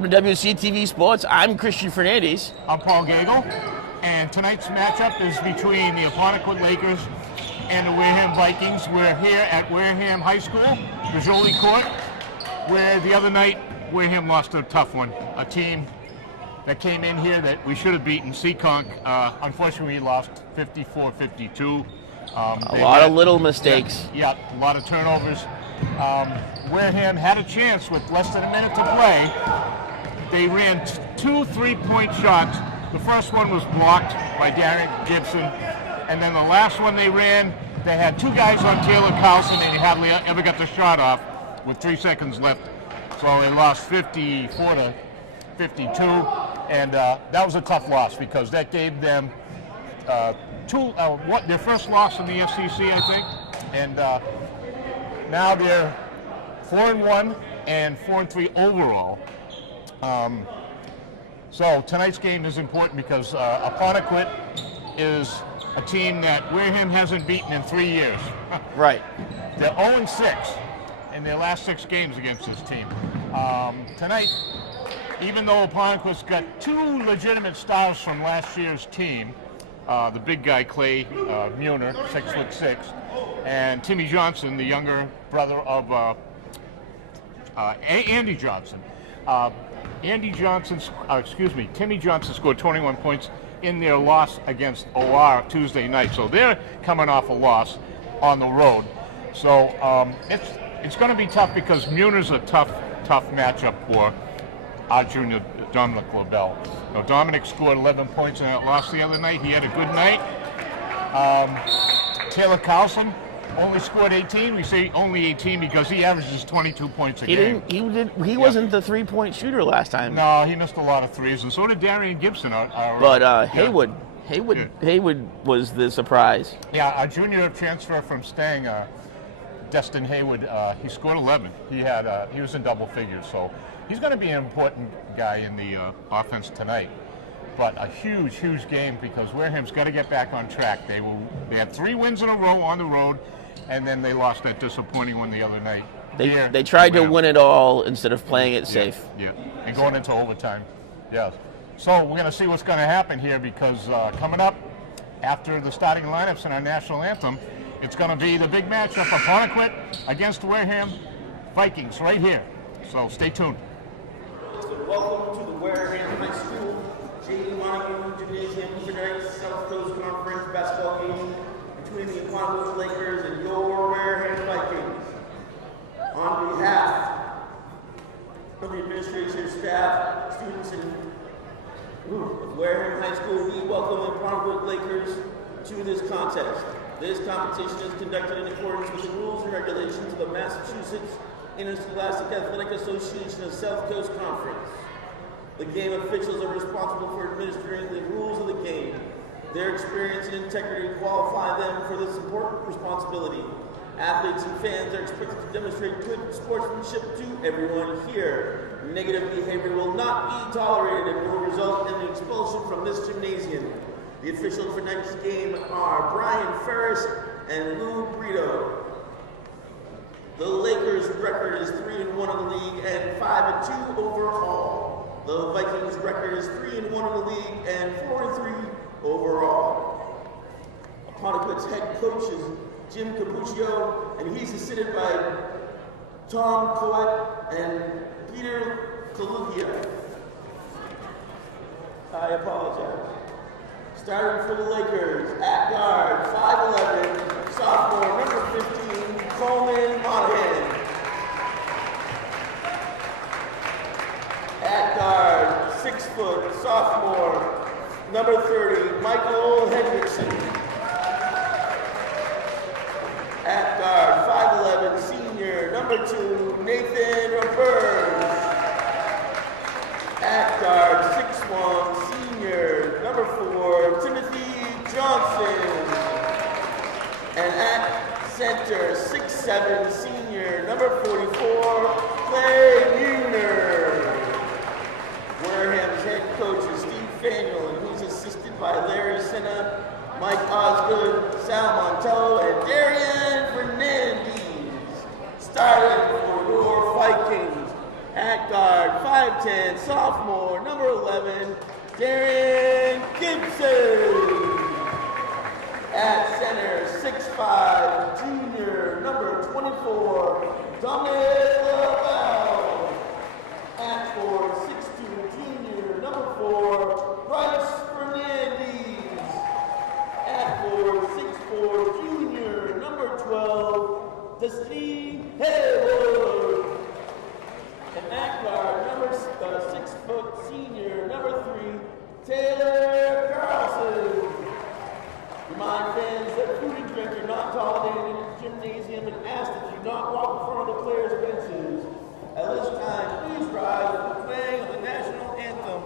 Welcome to WCTV Sports. I'm Christian Fernandez. I'm Paul Gagel, and tonight's matchup is between the Apponequet Lakers and the Wareham Vikings. We're here at Wareham High School, Visually Court, where the other night Wareham lost a tough one. A team that came in here that we should have beaten, Seekonk. Unfortunately, we lost 54-52. A lot of little mistakes. Yeah, a lot of turnovers. Wareham had a chance with less than a minute to play. They ran two three-point shots. The first one was blocked by Darren Gibson, and then the last one they ran, they had two guys on Taylor Carlson, and he hardly ever got the shot off with 3 seconds left. So they lost 54-52, and that was a tough loss because that gave them their first loss in the FCC, I think, and now they're 4-1 and 4-3 overall. So tonight's game is important because Apponequet is a team that Wareham hasn't beaten in 3 years. Right. They're 0-6 in their last 6 games against this team. Tonight, even though Apponequet's got 2 legitimate stars from last year's team, the big guy Clay Muner, 6'6", and Timmy Johnson, the younger brother of Andy Johnson. Timmy Johnson scored 21 points in their loss against OR Tuesday night. So they're coming off a loss on the road. So it's going to be tough because Muner's a tough matchup for our junior Dominic LaBelle. Now, Dominic scored 11 points in that loss the other night. He had a good night. Taylor Carlson only scored 18. We say only 18 because he averages 22 points a game. He wasn't the three-point shooter last time. No, he missed a lot of threes, and so did Darian Gibson. Haywood was the surprise. Yeah, our junior transfer from Stang, Destin Haywood, he scored 11. He was in double figures, so he's going to be an important guy in the offense tonight. But a huge game because Wareham's got to get back on track. They had 3 wins in a row on the road, and then they lost that disappointing one the other night. They tried to win it all instead of playing it safe. Yeah, and going into overtime. Yeah. So we're going to see what's going to happen here because coming up after the starting lineups in our national anthem, it's going to be the big matchup of Apponequet against Wareham Vikings right here. So stay tuned. So welcome to the Wareham High School J.D. Montague Gymnasium tonight's South Coast Conference basketball game between the Apponequet Lakers and your Wareham Vikings. On behalf of the administration, staff, students, and Wareham High School, we welcome the Apponequet Lakers to this contest. This competition is conducted in accordance with the rules and regulations of the Massachusetts Interscholastic Athletic Association of South Coast Conference. The game officials are responsible for administering the rules of the game. Their experience and integrity qualify them for this important responsibility. Athletes and fans are expected to demonstrate good sportsmanship to everyone here. Negative behavior will not be tolerated and will result in the expulsion from this gymnasium. The officials for tonight's game are Brian Ferris and Lou Brito. The Lakers' record is 3-1 in the league and 5-2 overall. The Vikings' record is 3-1 in the league and 4-3 overall. Apponequet's head coach is Jim Capuccio, and he's assisted by Tom Coet and Peter Kalugia. I apologize. Starting for the Lakers, at guard, 5'11", sophomore, number 15, Coleman Monahan. At guard, 6 foot, sophomore, number 30, Michael Hendrickson. At guard, 5'11", senior, number 2, Nathan Burns. At guard, 6'1", senior, number 4, Timothy Johnson. And at center, 6'7", senior, number 44, Clay Muner. Wareham's head coach is Steve Faniel, and he's assisted by Larry Senna, Mike Osgood, Sal Montello, and Darian Fernandez. Starting for your Vikings, At guard, 5'10", sophomore, number 11, Darren Gibson. At center, 6'5", junior, number 24, Dominic Lavelle. At forward, 6'2", junior, number 4, Bryce Fernandez. At forward, 6'4", junior, number 12, Destiny Haywood. And at guard, number 6 foot senior, number 3, Taylor Carlson. Remind fans that food and drink are not tolerated in the gymnasium and ask that you not walk in front of the players' benches. At this time, please rise for the playing of the national anthem.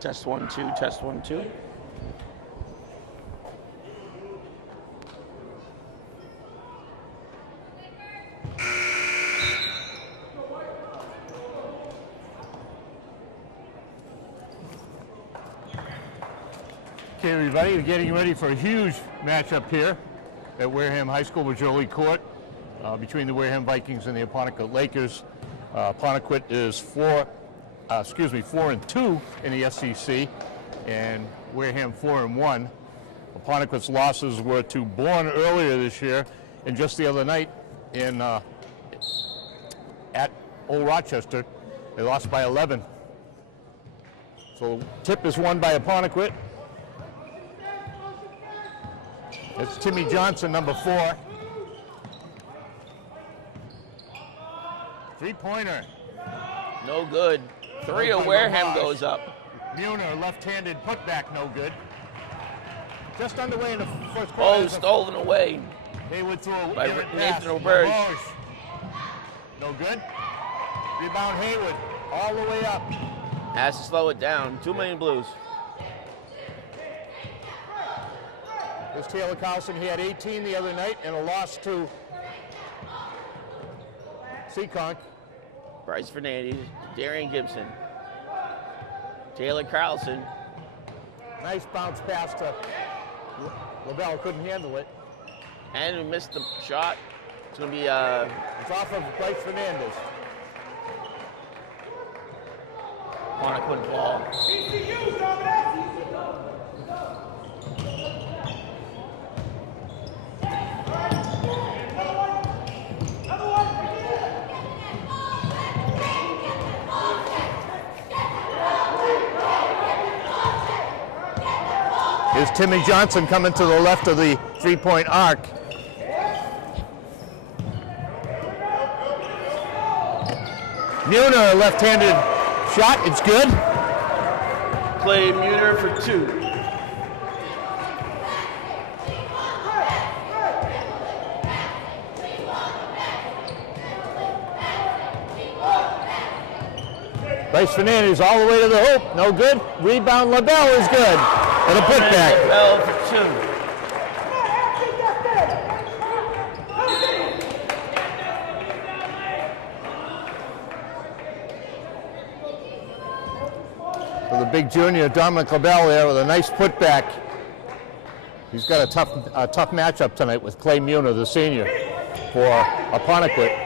Test 1, 2, test 1, 2. Okay, everybody, we're getting ready for a huge matchup here at Wareham High School with Jolie Court between the Wareham Vikings and the Apponequet Lakers. Apponequet is 4-2 in the SEC, and Wareham 4-1. Apponequet's losses were to Bourne earlier this year, and just the other night at Old Rochester, they lost by 11. So tip is won by Apponequet. It's Timmy Johnson, number 4. Three-pointer. No good. 3 of Wareham goes up. Muner, left-handed putback, no good. Just underway in the first quarter. Oh, stolen away. Haywood threw a by errant Nathan pass. O'Burge. No good. Rebound Haywood, all the way up. Has to slow it down. 2 million blues. There's Taylor Carlson. He had 18 the other night and a loss to Seekonk. Bryce Fernandez, Darian Gibson. Taylor Carlson. Nice bounce pass to Lavelle, couldn't handle it. And we missed the shot. It's going to be It's off of Bryce Fernandez. Apponequet ball. Here's Timmy Johnson coming to the left of the three-point arc. Muner, left-handed shot, it's good. Clay Muner for 2. Bryce Fernandez all the way to the hoop. No good. Rebound, LaBelle is good. And a putback. LaBelle for 2. For the big junior, Dominic LaBelle there with a nice putback. He's got a tough matchup tonight with Clay Muner, the senior, for Apponequet.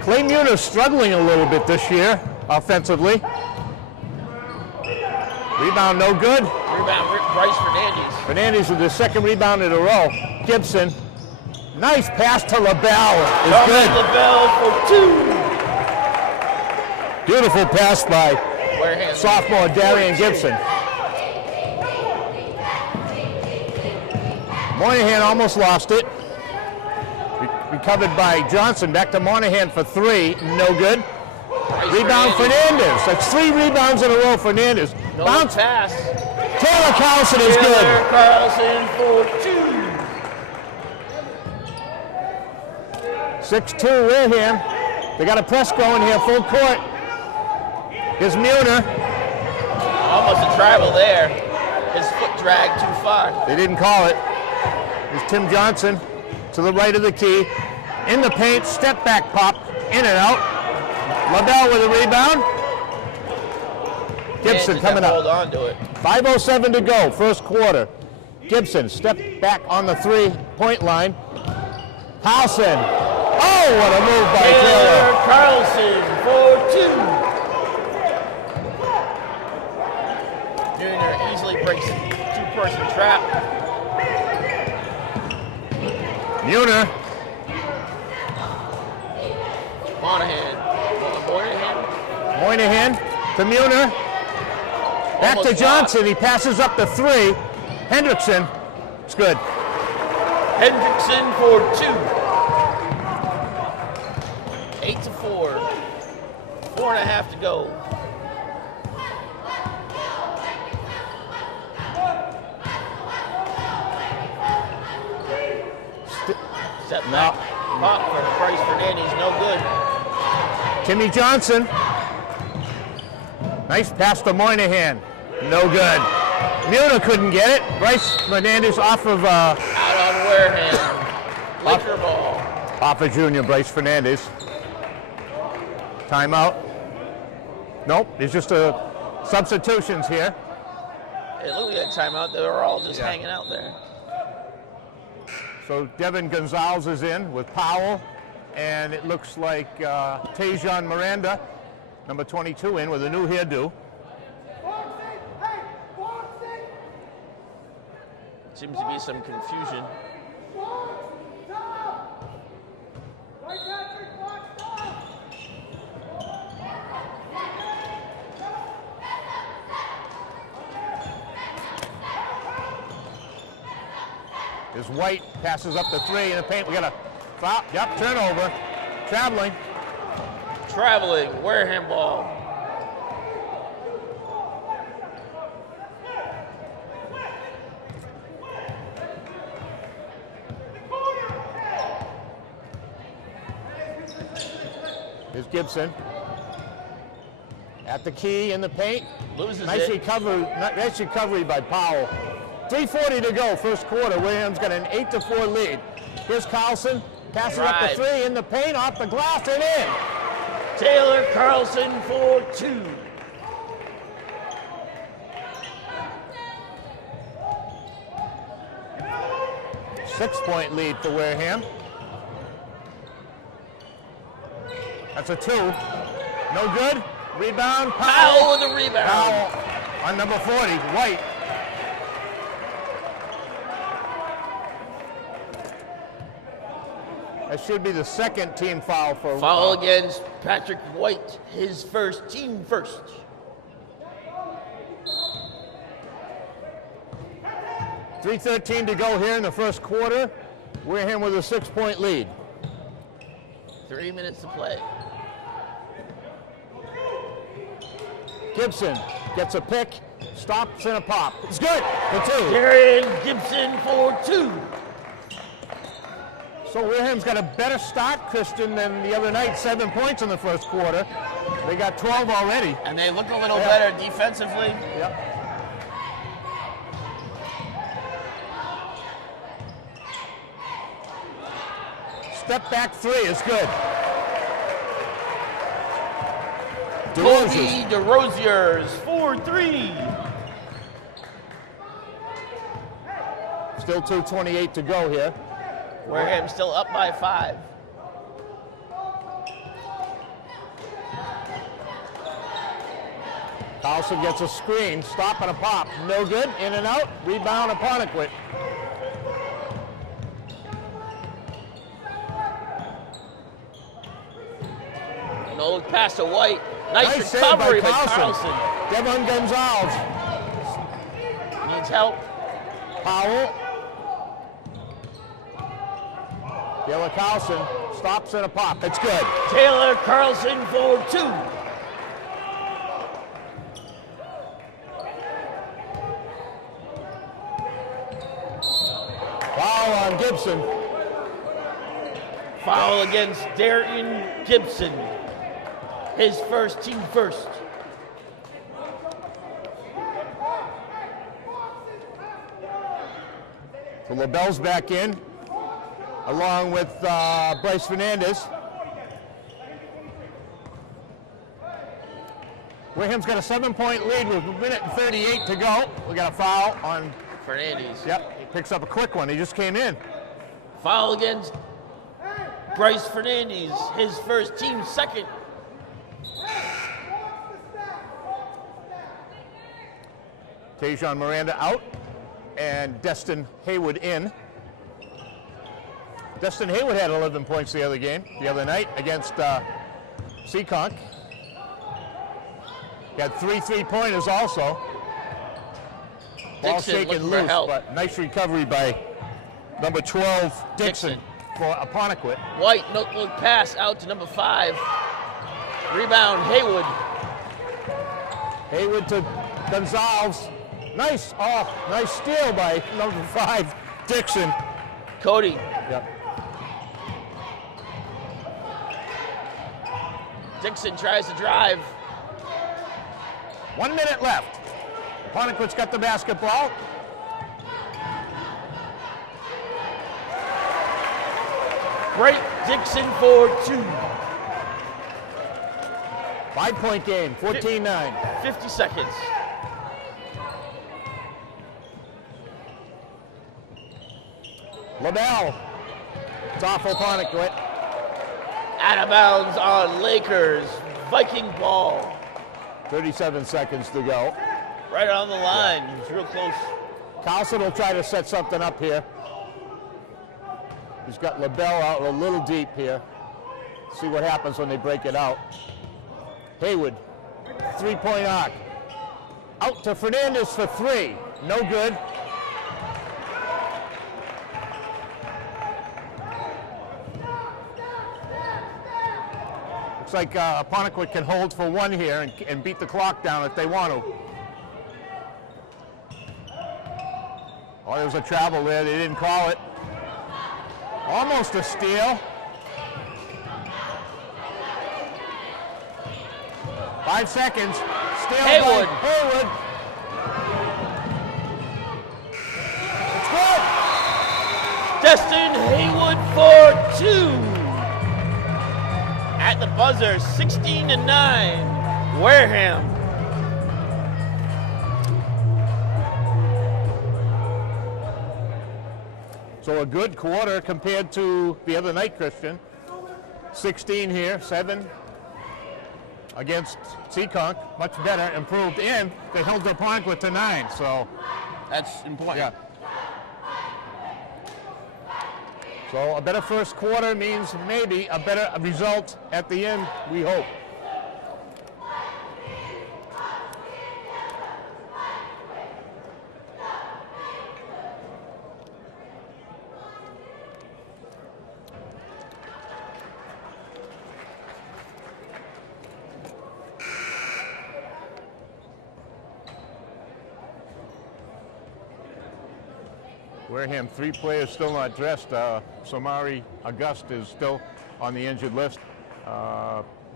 Clay Muner struggling a little bit this year offensively. Rebound no good. Rebound, Bryce Fernandez. Fernandez with his second rebound in a row. Gibson, nice pass to LaBelle. Is good. LaBelle for 2. Beautiful pass by Wareham. sophomore Darian Gibson. Moynihan almost lost it. Recovered by Johnson. Back to Moynihan for 3. No good. Rebound Fernandez. That's 3 rebounds in a row. Fernandez. No Bounce. pass. Taylor Carlson is good. Taylor Carlson for 2. 6-2 Wareham. They got a press going here. Full court. Here's Muner. Almost a travel there. His foot dragged too far. They didn't call it. Here's Tim Johnson to the right of the key. In the paint, step back pop, in and out. LaBelle with a rebound. Gibson coming up. Hold on to it. 5:07 to go, first quarter. Gibson, step back on the 3-point line. Carlson. Oh, what a move by Taylor Taylor. Carlson for 2. Junior easily breaks a 2-person trap. Muner. Moynihan to Muner. Back to Johnson. He passes up the 3. Hendrickson. It's good. Hendrickson for 2. 8-4. 4.5 to go. Step back. Pop for Bryce Fernandez. No good. Timmy Johnson. Nice pass to Moynihan. No good. Muner couldn't get it. Bryce Fernandez off of Out on Wareham. Liquor ball. off of junior Bryce Fernandez. Timeout. Nope, there's just substitutions here. It looked like a timeout. They were all just hanging out there. So Devin Gonzalez is in with Powell, and it looks like Tajon Miranda, number 22, in with a new hairdo. Seems to be some confusion. As White passes up the 3 in the paint. We got a foul. Yep, turnover. Traveling. Traveling, Wareham ball. Here's Gibson. At the key in the paint. Loses Nice it. nice recovery by Powell. 3:40 to go, first quarter. Williams got an 8-4 lead. Here's Carlson. Passes up the 3 in the paint, off the glass and in. Taylor Carlson for 2. Six-point lead for Wareham. That's a 2. No good. Rebound. Powell with the rebound. Powell on number 40, White. That should be the second team foul for Foul against Patrick White, his first, team first. .313 to go here in the first quarter. Wareham with a 6-point lead. 3 minutes to play. Gibson gets a pick, stops and a pop. It's good for 2. Darian Gibson for 2. So Wareham's got a better start, Christian, than the other night. 7 points in the first quarter. They got 12 already. And they look a little better defensively. Yep. Step back three is good. Cody DeRoziers, 4-3. Still 2:28 to go here. Wareham still up by 5. Carlson gets a screen, stop and a pop. No good, in and out, rebound Apponequet. No look pass to White. Nice save recovery by by Carlson. Devon Gonzalez. Needs help. Powell. Taylor Carlson stops and a pop. It's good. Taylor Carlson for 2. Foul on Gibson. Foul against Darian Gibson. His first, team first. So LaBelle's back in, along with Bryce Fernandez. Wareham's got a 7-point lead with 1:38 to go. We got a foul on Fernandez. Yep, he picks up a quick one. He just came in. Foul against Bryce Fernandez. His first, team second. Tajon Miranda out and Destin Haywood in. Destin Haywood had 11 points the other night against Seekonk. He had 3 3-pointers also. Ball Dixon shaken looking for loose, help. but nice recovery by number 12, Dixon, for Apponequet. White, no look pass out to number 5. Rebound, Haywood. Haywood to Gonzalez. Nice off, nice steal by number 5, Dixon. Cody. Yep. Dixon tries to drive. 1 minute left. Apponequet's got the basketball. Break Dixon for 2. 5-point game, 14-9. 50 seconds. LaBelle. It's off Apponequet. Out of bounds on Lakers. Viking ball. 37 seconds to go. Right on the line. It's real close. Carlson will try to set something up here. He's got LaBelle out a little deep here. See what happens when they break it out. Haywood, 3-point arc. Out to Fernandez for 3. No good. Looks like Apponequet can hold for 1 here and beat the clock down if they want to. Oh, there was a travel there. They didn't call it. Almost a steal. 5 seconds. Steal Haywood. by Haywood. It's good. Destin Haywood for 2. At the buzzer, 16-9. Wareham. So a good quarter compared to the other night, Christian. 16 here, 7 against Seekonk. Much better, improved, and they held their Apponequet to 9. So That's important. yeah. So a better first quarter means maybe a better result at the end, we hope. Wareham, 3 players still not dressed. Somari August is still on the injured list.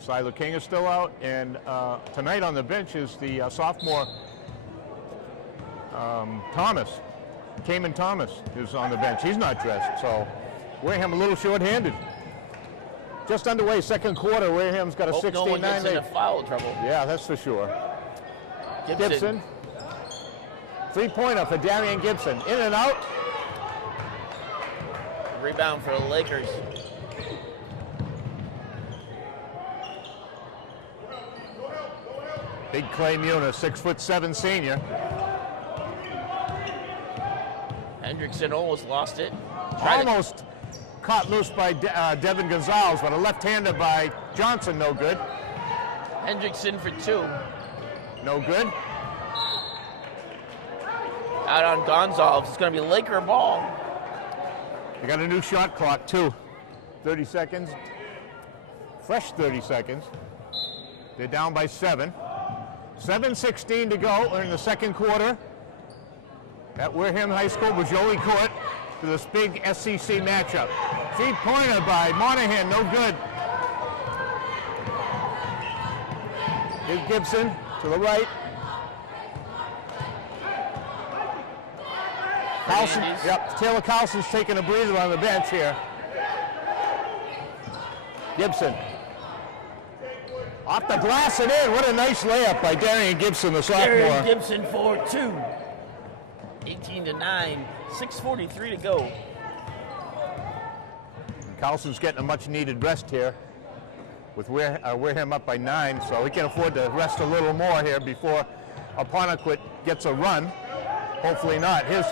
Siler King is still out, and tonight on the bench is the sophomore Thomas. Cayman Thomas is on the bench. He's not dressed, so Wareham a little short-handed. Just underway, second quarter. Wareham's got a 16-9 no one gets lead. into foul trouble. Yeah, that's for sure. Gibson. Three-pointer for Darian Gibson. In and out. Rebound for the Lakers. Big Clay Muner, 6'7" senior. Hendrickson almost lost it. Almost caught loose by Devin Gonzalez, but a left-hander by Johnson, no good. Hendrickson for 2. No good. Out on Gonzalez. It's going to be Laker ball. They got a new shot clock, too. 30 seconds. Fresh 30 seconds. They're down by 7. 7:16 to go. We're in the second quarter at Wareham High School, Bajoli Court, to this big SEC matchup. Three-pointer by Monahan, no good. Here's Gibson to the right. Carlson, yep, Taylor Carlson's taking a breather on the bench here. Gibson. Off the glass and in. What a nice layup by Darian Gibson, the sophomore. Darian Gibson for 2. 18-9. 6:43 to go. Carlson's getting a much-needed rest here with Wareham up by 9, so he can afford to rest a little more here before Apponequet gets a run. Hopefully not. Here's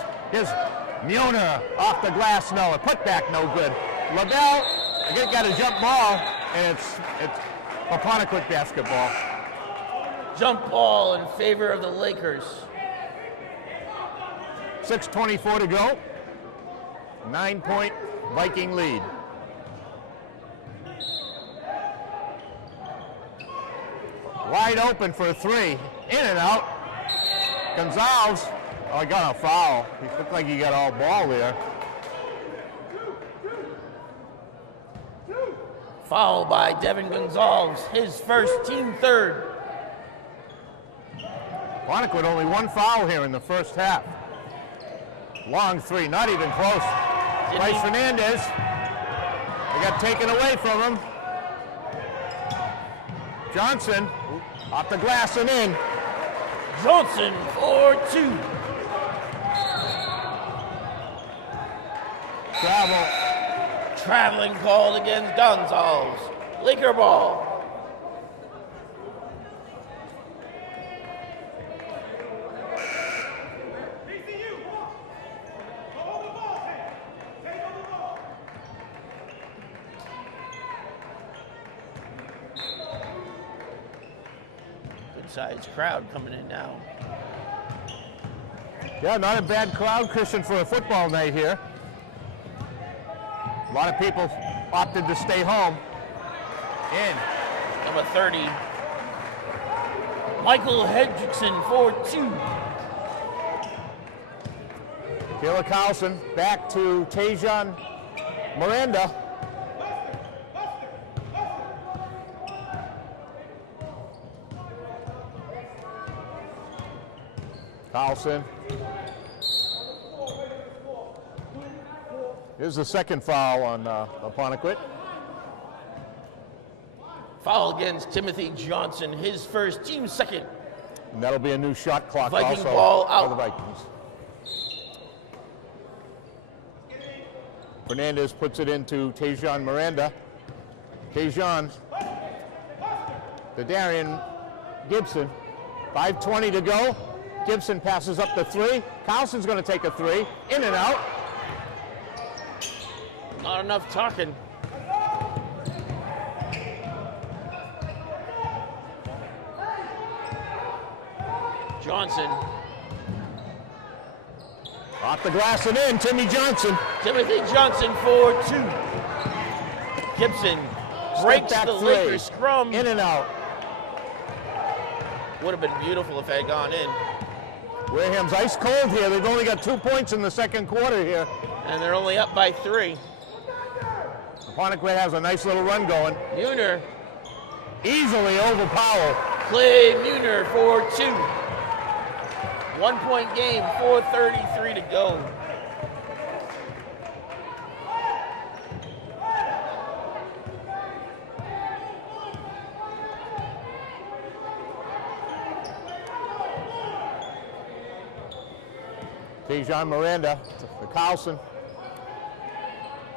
Muner off the glass, no. A putback, no good. LaBelle, got a jump ball, and it's Apponequet basketball. Jump ball in favor of the Lakers. 6:24 to go. 9-point Viking lead. Wide open for a 3. In and out. Gonzalez. Oh, he got a foul. He looked like he got all ball there. Foul by Devin Gonzalez, his first, team third. Apponequet only 1 foul here in the first half. Long 3, not even close. Bryce Fernandez. They got taken away from him. Johnson off the glass and in. Johnson for 2. Traveling called against Gonzalez. Laker ball. Good sized crowd coming in now. Yeah, not a bad crowd, Christian, for a football night here. A lot of people opted to stay home. In. Number 30. Michael Hendrickson for 2. Taylor Carlson back to Tajon Miranda. Carlson. Here's the second foul on Apponequet. Foul against Timothy Johnson, his first, team second. And that'll be a new shot clock Viking also ball for out. the Vikings. Fernandez puts it into Tajon Miranda. Tajon to Darian Gibson. 5:20 to go. Gibson passes up the 3. Carlson's going to take a 3. In and out. Not enough talking. Johnson. Off the glass and in, Timmy Johnson. Timothy Johnson for 2. Gibson breaks back the 3. Lakers scrum. In and out. Would have been beautiful if it had gone in. Wareham's ice cold here. They've only got 2 points in the second quarter here. And they're only up by 3. Apponequet has a nice little run going. Muner easily over Powell. Clay Muner for 2. 1 point game, 4:33 to go. Dejan Miranda for Carlson.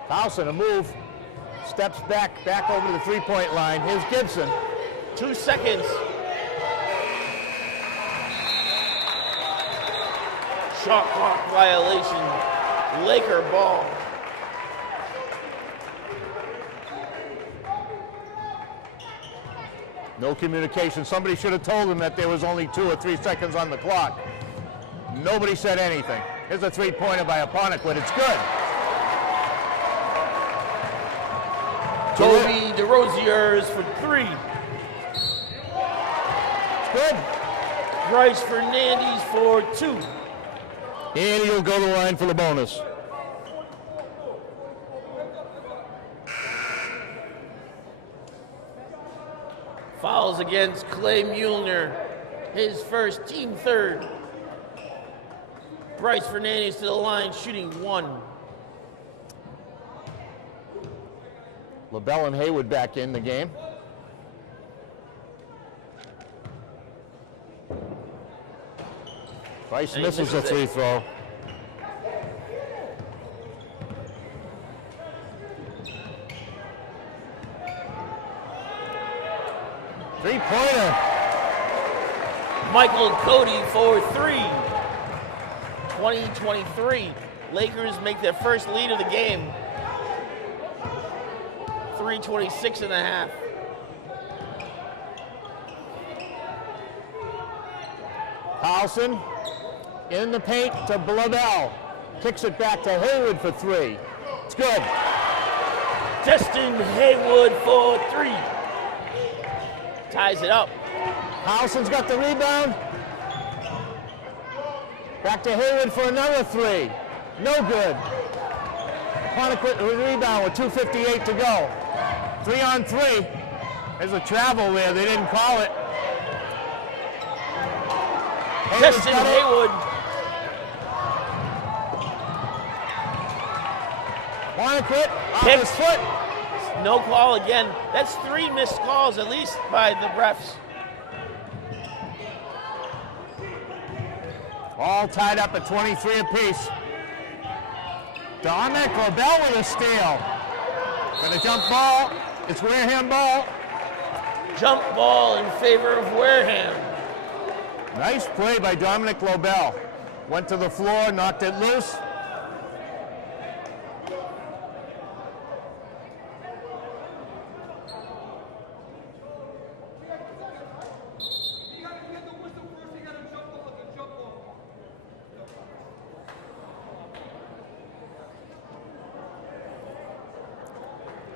Carlson, a move. Steps back over to the three-point line. Here's Gibson. 2 seconds. Shot clock violation. Laker ball. No communication. Somebody should have told him that there was only 2 or 3 seconds on the clock. Nobody said anything. Here's a three-pointer by Apponequet. It's good. Toby DeRoziers for 3. It's good. Bryce Fernandez for 2. And he'll go to the line for the bonus. Fouls against Clay Mueller. His first, team third. Bryce Fernandez to the line, shooting 1. LaBelle and Haywood back in the game. Bryce misses a free throw. Three-pointer. Michael Cody for 3. 20-23. Lakers make their first lead of the game. 3:26 and a half. Carlson in the paint to LaBelle. Kicks it back to Haywood for 3. It's good. Destin Haywood for 3. Ties it up. Carlson's got the rebound. Back to Haywood for another 3. No good. Apponequet with the rebound with 2:58 to go. 3-on-3. There's a travel there. They didn't call it. Destin Haywood. Apponequet off Kicks. his foot. No call again. That's 3 missed calls at least by the refs. All tied up at 23 apiece. Dominic LaBelle with a steal. Got a jump ball. It's Wareham ball. Jump ball in favor of Wareham. Nice play by Dominic LaBelle. Went to the floor, knocked it loose.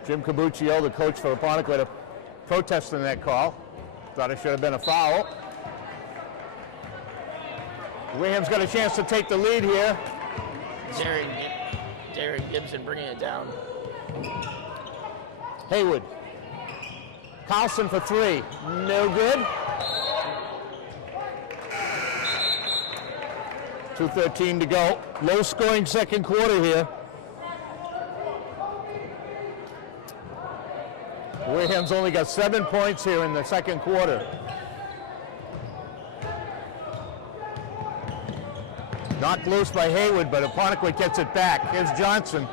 Jim Cabuccio, the coach for Apponequet, protesting that call. Thought it should have been a foul. Wareham's got a chance to take the lead here. Darren Gibson bringing it down. Haywood. Carlson for 3. No good. 2:13 to go. Low scoring second quarter here. Wareham's only got 7 points here in the second quarter. Knocked loose by Haywood, but Apponequet gets it back. Here's Johnson.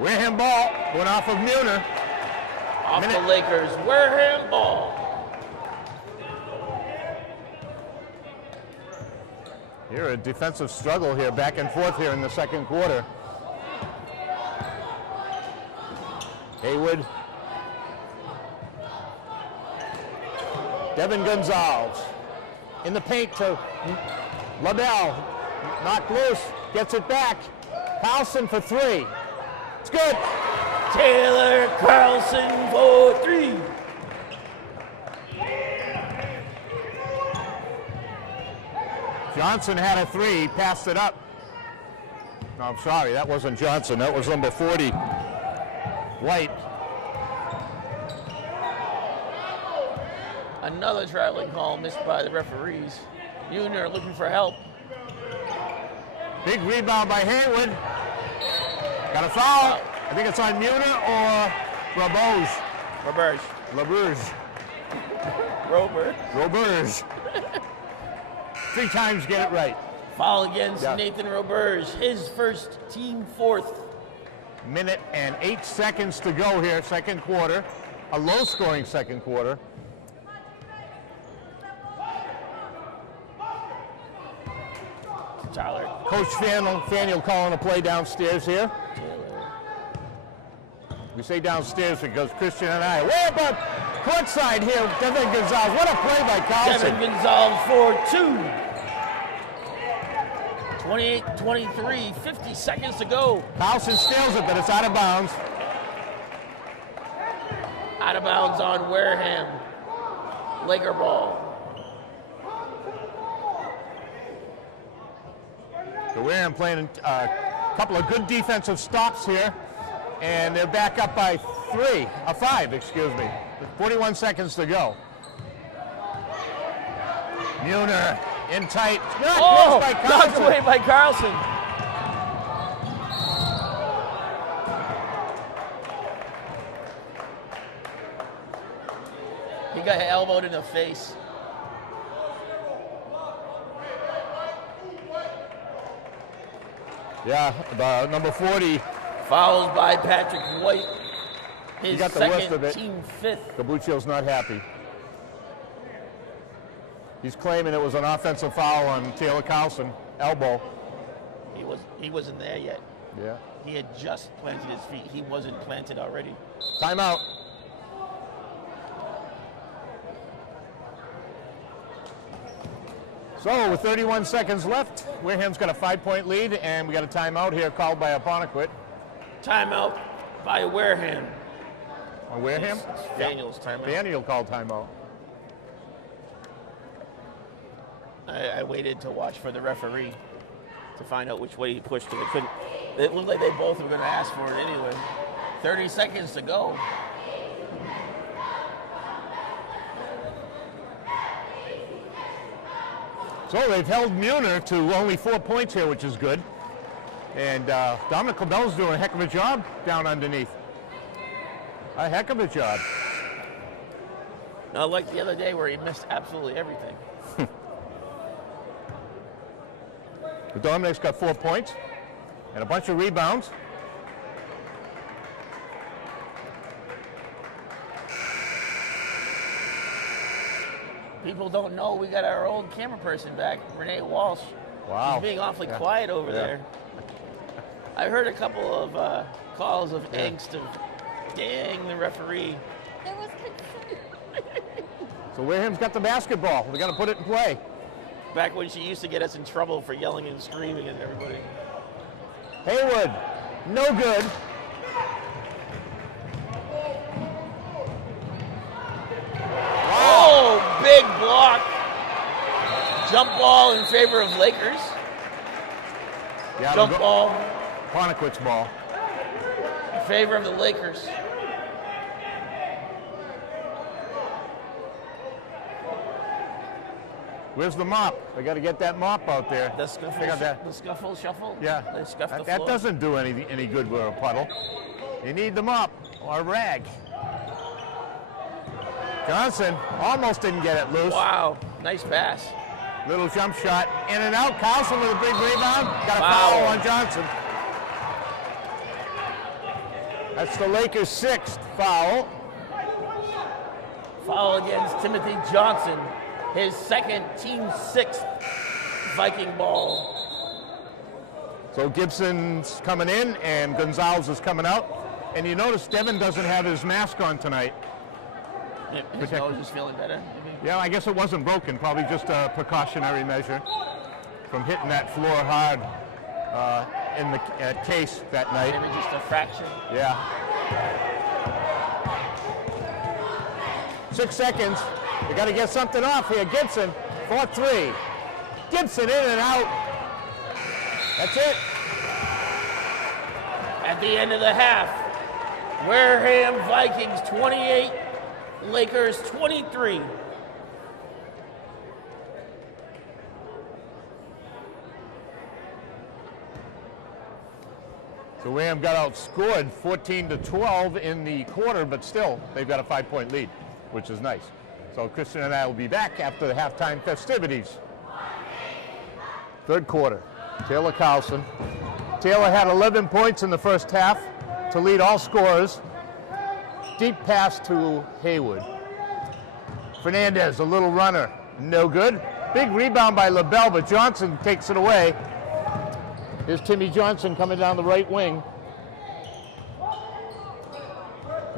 Wareham ball went off of Muner. Off the Lakers. Wareham ball. Here, a defensive struggle here, back and forth here in the second quarter. Haywood. Devin Gonzalez in the paint to LaBelle. Knocked loose, gets it back. Carlson for 3. It's good. Taylor Carlson for 3. Johnson had a 3, passed it up. No, I'm sorry, that wasn't Johnson. That was number 40, White. Another traveling call missed by the referees. Muner looking for help. Big rebound by Haywood. Got a foul. I think it's on Muner or Roberge. Roberge. 3 times, get it right. Foul against Nathan Roberge, his first, team 4th. Minute and 8 seconds to go here, second quarter. A low-scoring second quarter. Tyler. Coach Faneuil calling a play downstairs here. We say downstairs because Christian and I are way above courtside here with Devin Gonzalez. What a play by Carlson. Devin Gonzalez for 2. 28-23, 50 seconds to go. Carlson steals it, but it's out of bounds. Out of bounds on Wareham. Laker ball. So Wareham playing a couple of good defensive stops here, and they're back up by 5, excuse me. 41 seconds to go. Muner in tight. Knocked away by Carlson. He got elbowed in the face. Yeah, number 40. Fouled by Patrick White. His got the second, worst of it. team 5th. Gabuccio's not happy. He's claiming it was an offensive foul on Taylor Carlson, elbow. He wasn't there yet. Yeah. He had just planted his feet. He wasn't planted already. Timeout. So with 31 seconds left, Wareham's got a 5-point lead, and we got a timeout here called by Apponequet. Timeout by Wareham. On Wareham? It's Daniel's timeout. Daniel called timeout. I waited to watch for the referee to find out which way he pushed it. It looked like they both were going to ask for it anyway. 30 seconds to go. So they've held Muner to only 4 points here, which is good. And Dominic Clabell's doing a heck of a job down underneath. A heck of a job. Not like the other day where he missed absolutely everything. Dominic's got 4 points and a bunch of rebounds. People don't know we got our old camera person back, Renee Walsh. Wow. She's being awfully quiet over there. I heard a couple of calls of angst of, dang the referee. There was concern. So Wareham's got the basketball. We got to put it in play. Back when she used to get us in trouble for yelling and screaming at everybody. Haywood, no good. Oh, big block. Jump ball in favor of Lakers. Yeah, Jump ball Apponequet's ball. in favor of the Lakers. Where's the mop? We got to get that mop out there. The scuffle, Check out that. the scuffle shuffle. Yeah, They scuff the that floor. doesn't do any good with a puddle. You need the mop or a rag. Johnson almost didn't get it loose. Wow, nice pass. Little jump shot, in and out. Carlson with a big rebound. Got a Wow. foul on Johnson. That's the Lakers' 6th foul. Foul against Timothy Johnson. His second, team 6th Viking ball. So Gibson's coming in and Gonzalez is coming out. And you notice Devin doesn't have his mask on tonight. His nose is feeling better. maybe? Yeah, I guess it wasn't broken. Probably just a precautionary measure from hitting that floor hard in the case that night. Maybe just a fraction. Yeah. 6 seconds. We got to get something off here. Gibson, 4-3. Gibson in and out. That's it. At the end of the half, Wareham Vikings 28, Lakers 23. So Wareham got outscored 14-12 in the quarter, but still, they've got a 5-point lead, which is nice. So Christian and I will be back after the halftime festivities. Third quarter, Taylor Carlson. Taylor had 11 points in the first half to lead all scorers. Deep pass to Haywood. Fernandez, a little runner, no good. Big rebound by LaBelle, but Johnson takes it away. Here's Timmy Johnson coming down the right wing.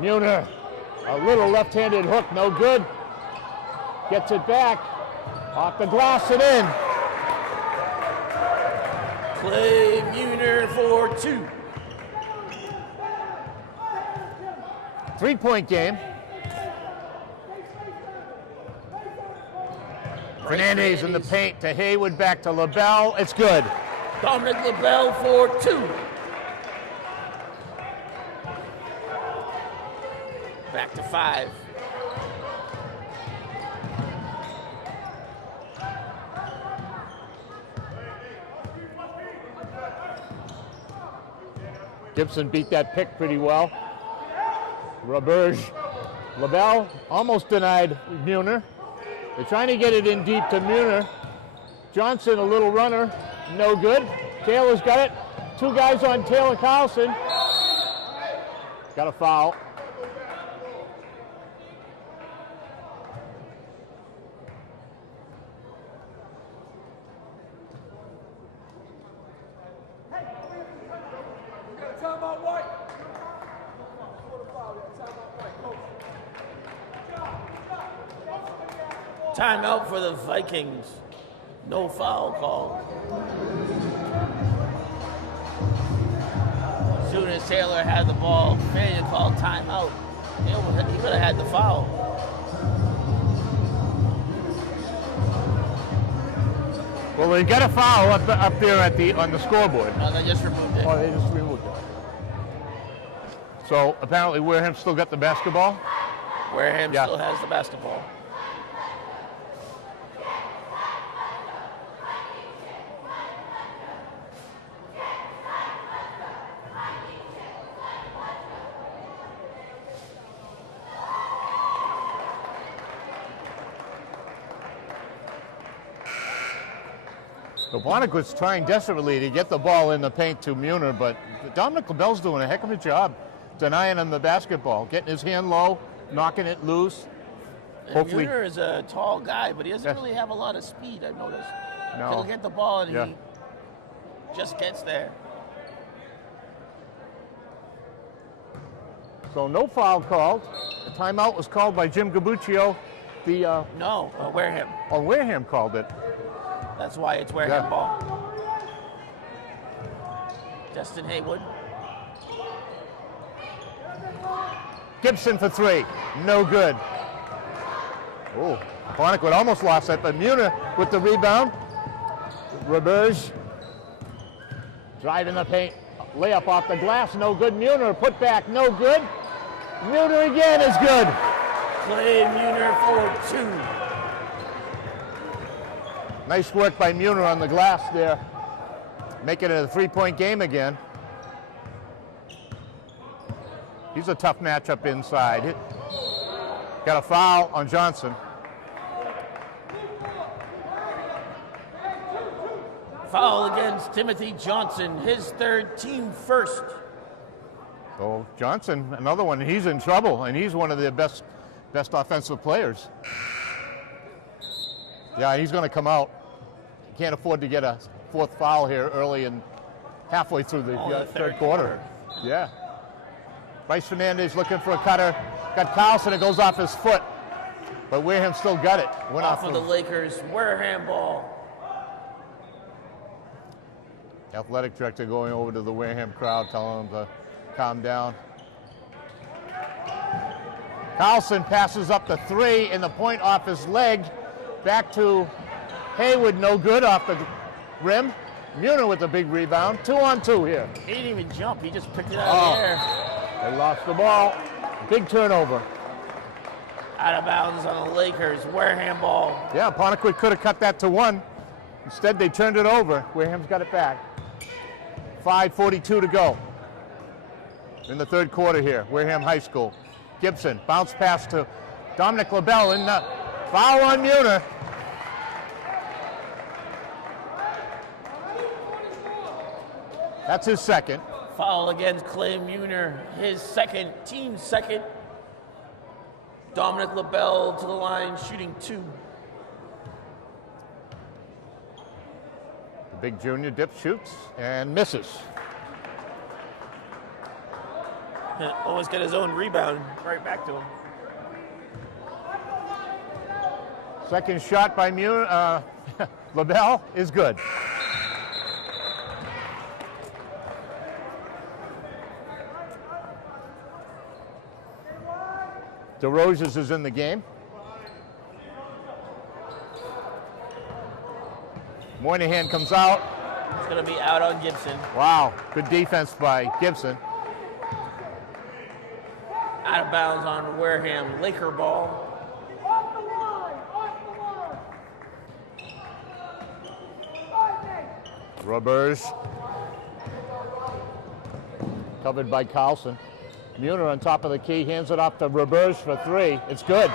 Muner, a little left-handed hook, no good. Gets it back, off the glass and in. Clay Muner for 2. 3-point game. Fernandez in the paint to Haywood, back to LaBelle. It's good. Dominic LaBelle for 2. Back to 5. Gibson beat that pick pretty well. Roberge. LaBelle almost denied Muner. They're trying to get it in deep to Muner. Johnson, a little runner, no good. Taylor's got it. 2 guys on Taylor Carlson. Got a foul. Timeout for the Vikings. No foul call. As soon as Taylor had the ball, Fanning called timeout. He could have had the foul. Well, they got a foul up there on the scoreboard. No, they just removed it. Oh, they just removed it. So apparently Wareham still got the basketball. Wareham still has the basketball. Apponequet's trying desperately to get the ball in the paint to Muner, but Dominic LaBelle's doing a heck of a job denying him the basketball, getting his hand low, knocking it loose. Hopefully, Muner is a tall guy, but he doesn't really have a lot of speed, I've noticed. No. He'll get the ball and he just gets there. So no foul called. The timeout was called by Jim Gabuccio. Wareham. Oh, Wareham called it. That's why it's Wareham ball. Justin Haywood. Gibson for 3. No good. Oh, Apponequet almost lost that, but Muner with the rebound. Roberge driving the paint. Layup off the glass, no good. Muner put back, no good. Muner again is good. Clay Muner for 2. Nice work by Muner on the glass there. Making it a 3-point game again. He's a tough matchup inside. Got a foul on Johnson. Foul against Timothy Johnson, his 3rd, team first. So Johnson, another one, he's in trouble, and he's one of their best offensive players. Yeah, he's going to come out. Can't afford to get a 4th foul here early and halfway through the third quarter. Yeah. Bryce Fernandez looking for a cutter. Got Carlson, it goes off his foot. But Wareham still got it. Went off of the Lakers, Wareham ball. Athletic director going over to the Wareham crowd, telling them to calm down. Carlson passes up the 3 and the point off his leg. Back to Haywood, no good off the rim. Muner with the big rebound. 2-on-2 here. He didn't even jump. He just picked it out of the air. They lost the ball. Big turnover. Out of bounds on the Lakers. Wareham ball. Yeah, Apponequet could have cut that to 1. Instead, they turned it over. Wareham's got it back. 5:42 to go in the third quarter here. Wareham High School. Gibson, bounce pass to Dominic LaBelle, and foul on Muner. That's his second. Foul against Clay Muner. His second, team second. Dominic LaBelle to the line, shooting 2. The big junior dips, shoots, and misses. Almost got his own rebound right back to him. Second shot by Muner, LaBelle is good. DeRozes is in the game. Moynihan comes out. It's going to be out on Gibson. Wow, good defense by Gibson. Out of bounds on Wareham. Laker ball. Roberge. Covered by Carlson. Muner on top of the key, hands it off to Roberge for 3. It's good.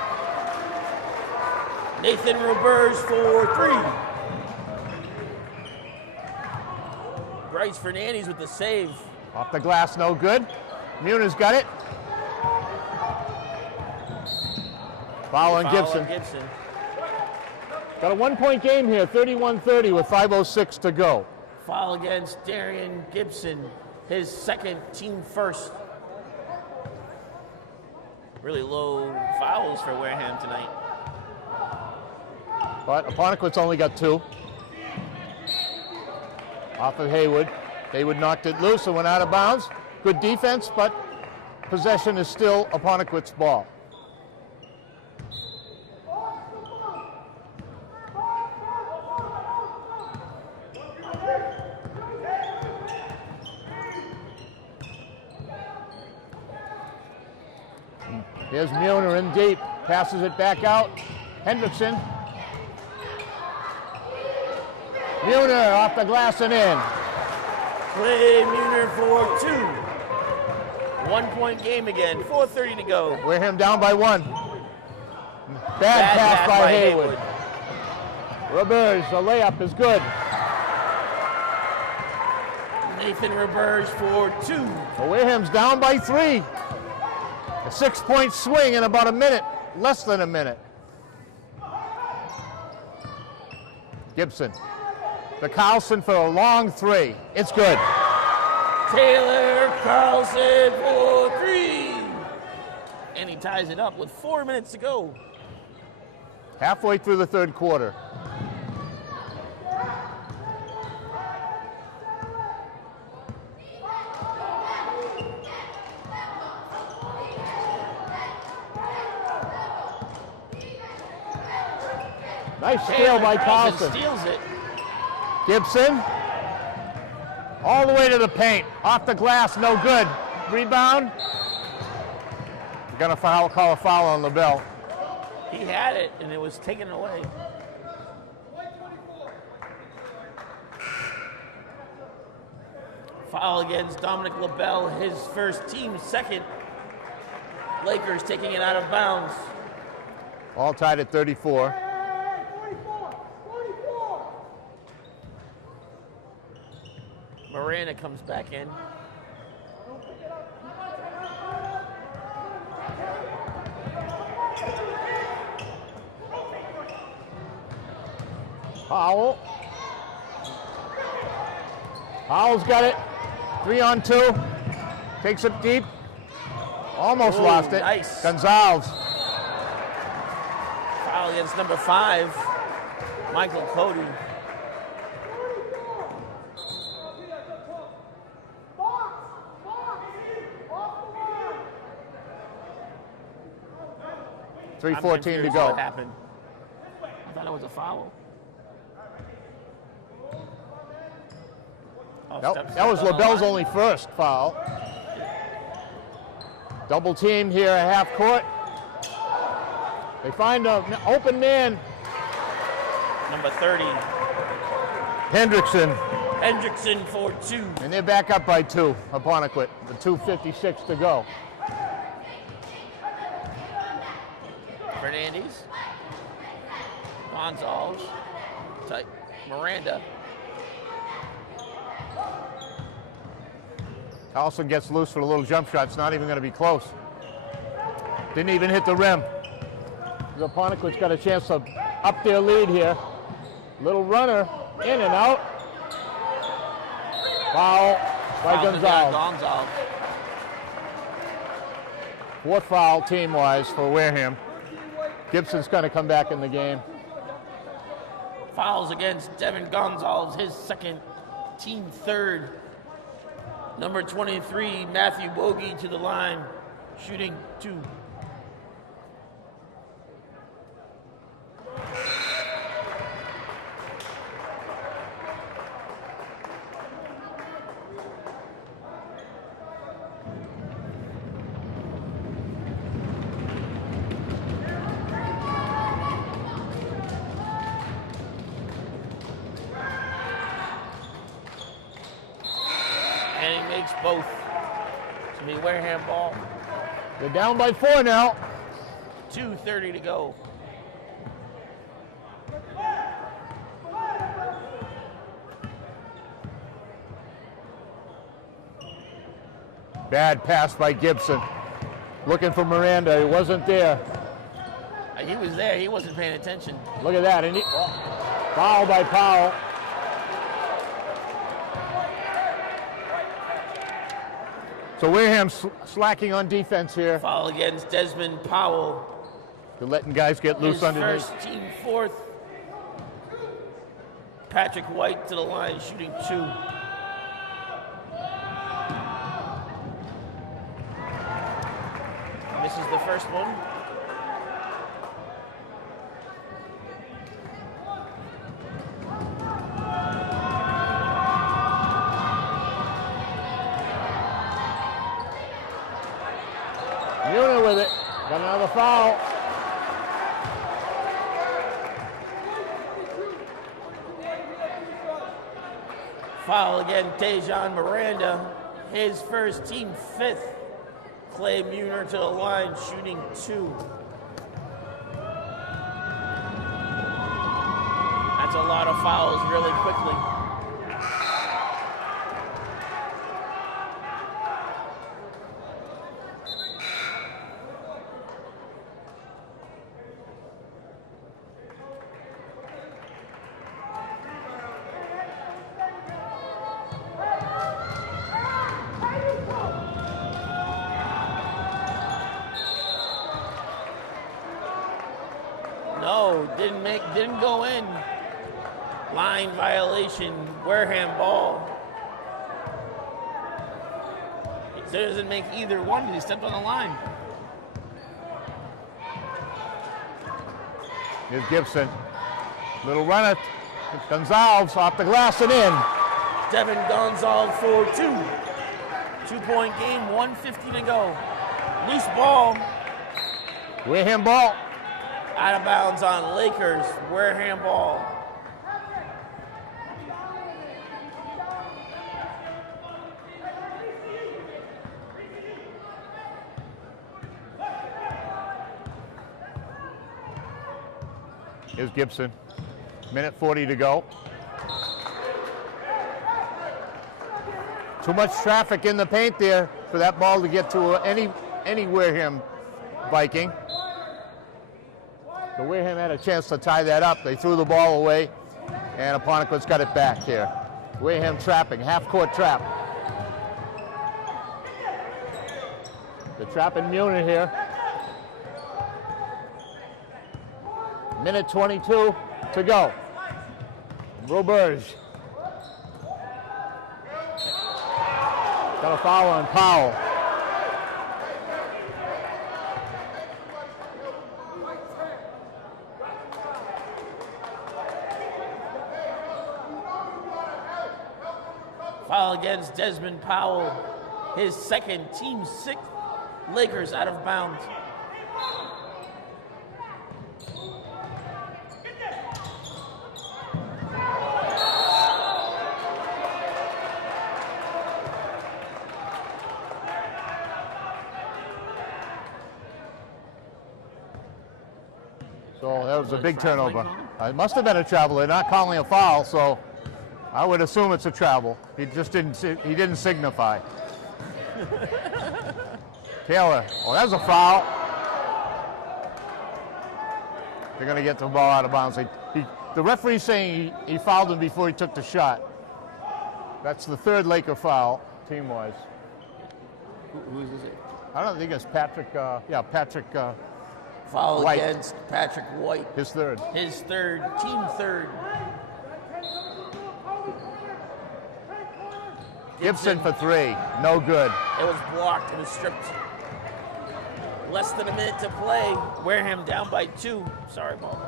Nathan Roberge for 3. Bryce Fernandez with the save. Off the glass, no good. Muner's got it. Foul on Gibson. Got a 1-point game here, 31-30 with 5:06 to go. Foul against Darian Gibson, his second, team first. Really low fouls for Wareham tonight. But Apponequet's only got 2. Off of Haywood. Haywood knocked it loose and went out of bounds. Good defense, but possession is still Apponequet's ball. Here's Muner in deep, passes it back out. Hendrickson. Muner off the glass and in. Clay Muner for 2. 1-point game again, 4:30 to go. Wareham down by 1. Bad pass by Haywood. Roberge, the layup is good. Nathan Roberge for 2. Well, Wareham's down by 3. A 6-point swing in about a minute, less than a minute. Gibson. The Carlson for a long 3. It's good. Taylor Carlson for 3. And he ties it up with 4 minutes to go. Halfway through the third quarter. Nice steal by Carlson. Steals it. Gibson. All the way to the paint. Off the glass, no good. Rebound. We're going to call a foul on LaBelle. He had it, and it was taken away. Foul against Dominic LaBelle, his first, team second. Lakers taking it out of bounds. All tied at 34. Miranda comes back in. Powell. Powell's got it. 3-on-2. Takes it deep. Almost lost it. Nice. Gonzalez. Foul against number 5, Michael Cody. Three I'm 14 to confused go. What happened? I thought it was a foul. That was LaBelle's only first foul. Double team here at half court. They find an open man. Number 30. Hendrickson for 2. And they're back up by 2, Apponequet, with 2:56 to go. Fernandez. Gonzalez. Tight. Miranda. Also gets loose for a little jump shot. It's not even going to be close. Didn't even hit the rim. The Apponequet's got a chance to up their lead here. Little runner, in and out. Foul by Gonzalez. 4th foul team-wise for Wareham. Gibson's going to come back in the game. Fouls against Devin Gonzalez, his second, team 3rd. Number 23, Matthew Bogey to the line, shooting 2. Both. To be Wareham ball. They're down by 4 now. 2:30 to go. Bad pass by Gibson. Looking for Miranda. He wasn't there. He was there. He wasn't paying attention. Look at that. Foul by Powell. So Wareham slacking on defense here. Foul against Desmond Powell. They're letting guys get loose underneath. First, team 4th. Patrick White to the line, shooting 2. Misses the first one. Mueller with it. Got another foul. Foul again, Tejan Miranda. His first, team 5th. Clay Mueller to the line, shooting 2. That's a lot of fouls really quickly. Didn't go in. Line violation, Wareham ball. It doesn't make either one, he stepped on the line. Here's Gibson. Little runner. Gonzalez off the glass and in. Devin Gonzalez for 2. 2-point game, 1:50 to go. Loose ball. Wareham ball. Out of bounds on Lakers, Wareham ball. Here's Gibson. Minute 40 to go. Too much traffic in the paint there for that ball to get to any Wareham Viking. So Wareham had a chance to tie that up. They threw the ball away, and Apponequet's got it back here. Wareham trapping, half-court trap. The trapping Mueller here. Minute 22 to go. Roberge. Got a foul on Powell. Foul against Desmond Powell. His second, team 6th. Lakers out of bounds. So that was a big turnover. It must have been a travel. They're not calling a foul, so I would assume it's a travel. He just didn't signify. Taylor, oh, that was a foul. They're going to get the ball out of bounds. The referee's saying he fouled him before he took the shot. That's the third Laker foul, team-wise. Who is it? I don't think it's Patrick. Patrick. Foul White. against Patrick White. His third. His third, team 3rd. Gibson for 3. No good. It was blocked. It was stripped. Less than a minute to play. Wareham down by 2. Sorry, ball.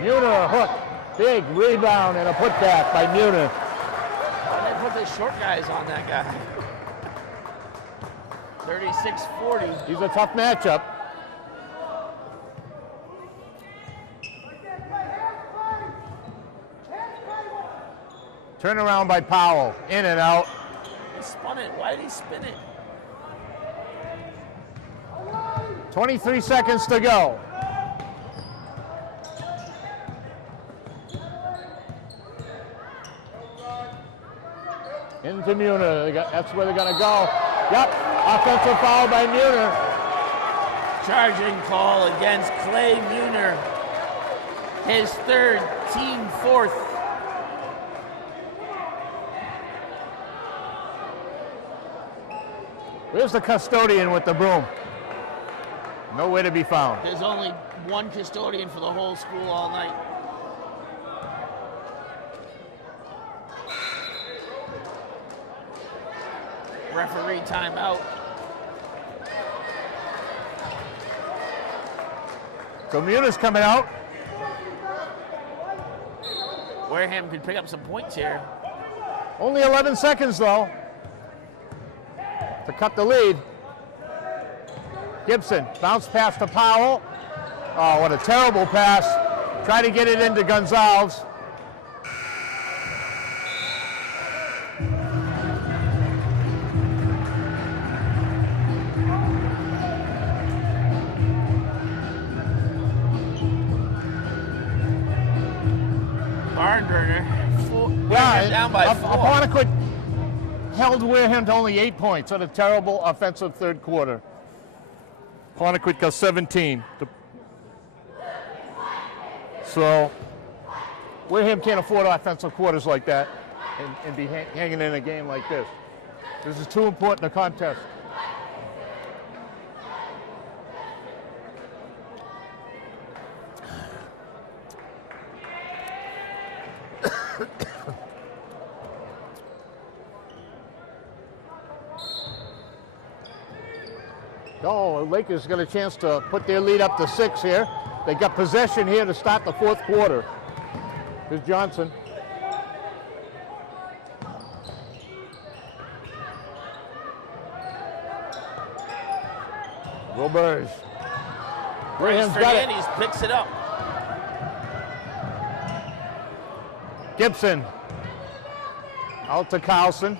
Muner, a hook. Big rebound and a putback by Muner. Why did they put the short guys on that guy? 36-40. He's a tough matchup. Turnaround by Powell. In and out. He spun it. Why did he spin it? 23 seconds to go. Into Muner. That's where they're going to go. Yep. Offensive foul by Muner. Charging call against Clay Muner. His third, team 4th. Where's the custodian with the broom? Nowhere to be found. There's only one custodian for the whole school all night. Referee timeout. So Muner's coming out. Wareham could pick up some points here. Only 11 seconds though to cut the lead. Gibson, bounce pass to Powell. Oh, what a terrible pass. Try to get it into Gonzalez. Barnburner. Yeah, down by 4. Apponequet held Wareham to only 8 points on a terrible offensive third quarter. Apponequet got 17. So Wareham can't afford offensive quarters like that and be hanging in a game like this. This is too important a contest. Oh, the Lakers got a chance to put their lead up to 6 here. They got possession here to start the fourth quarter. Here's Johnson. Wilbers. Graham's got it. Fernandez picks it up. Gibson. Out to Carlson.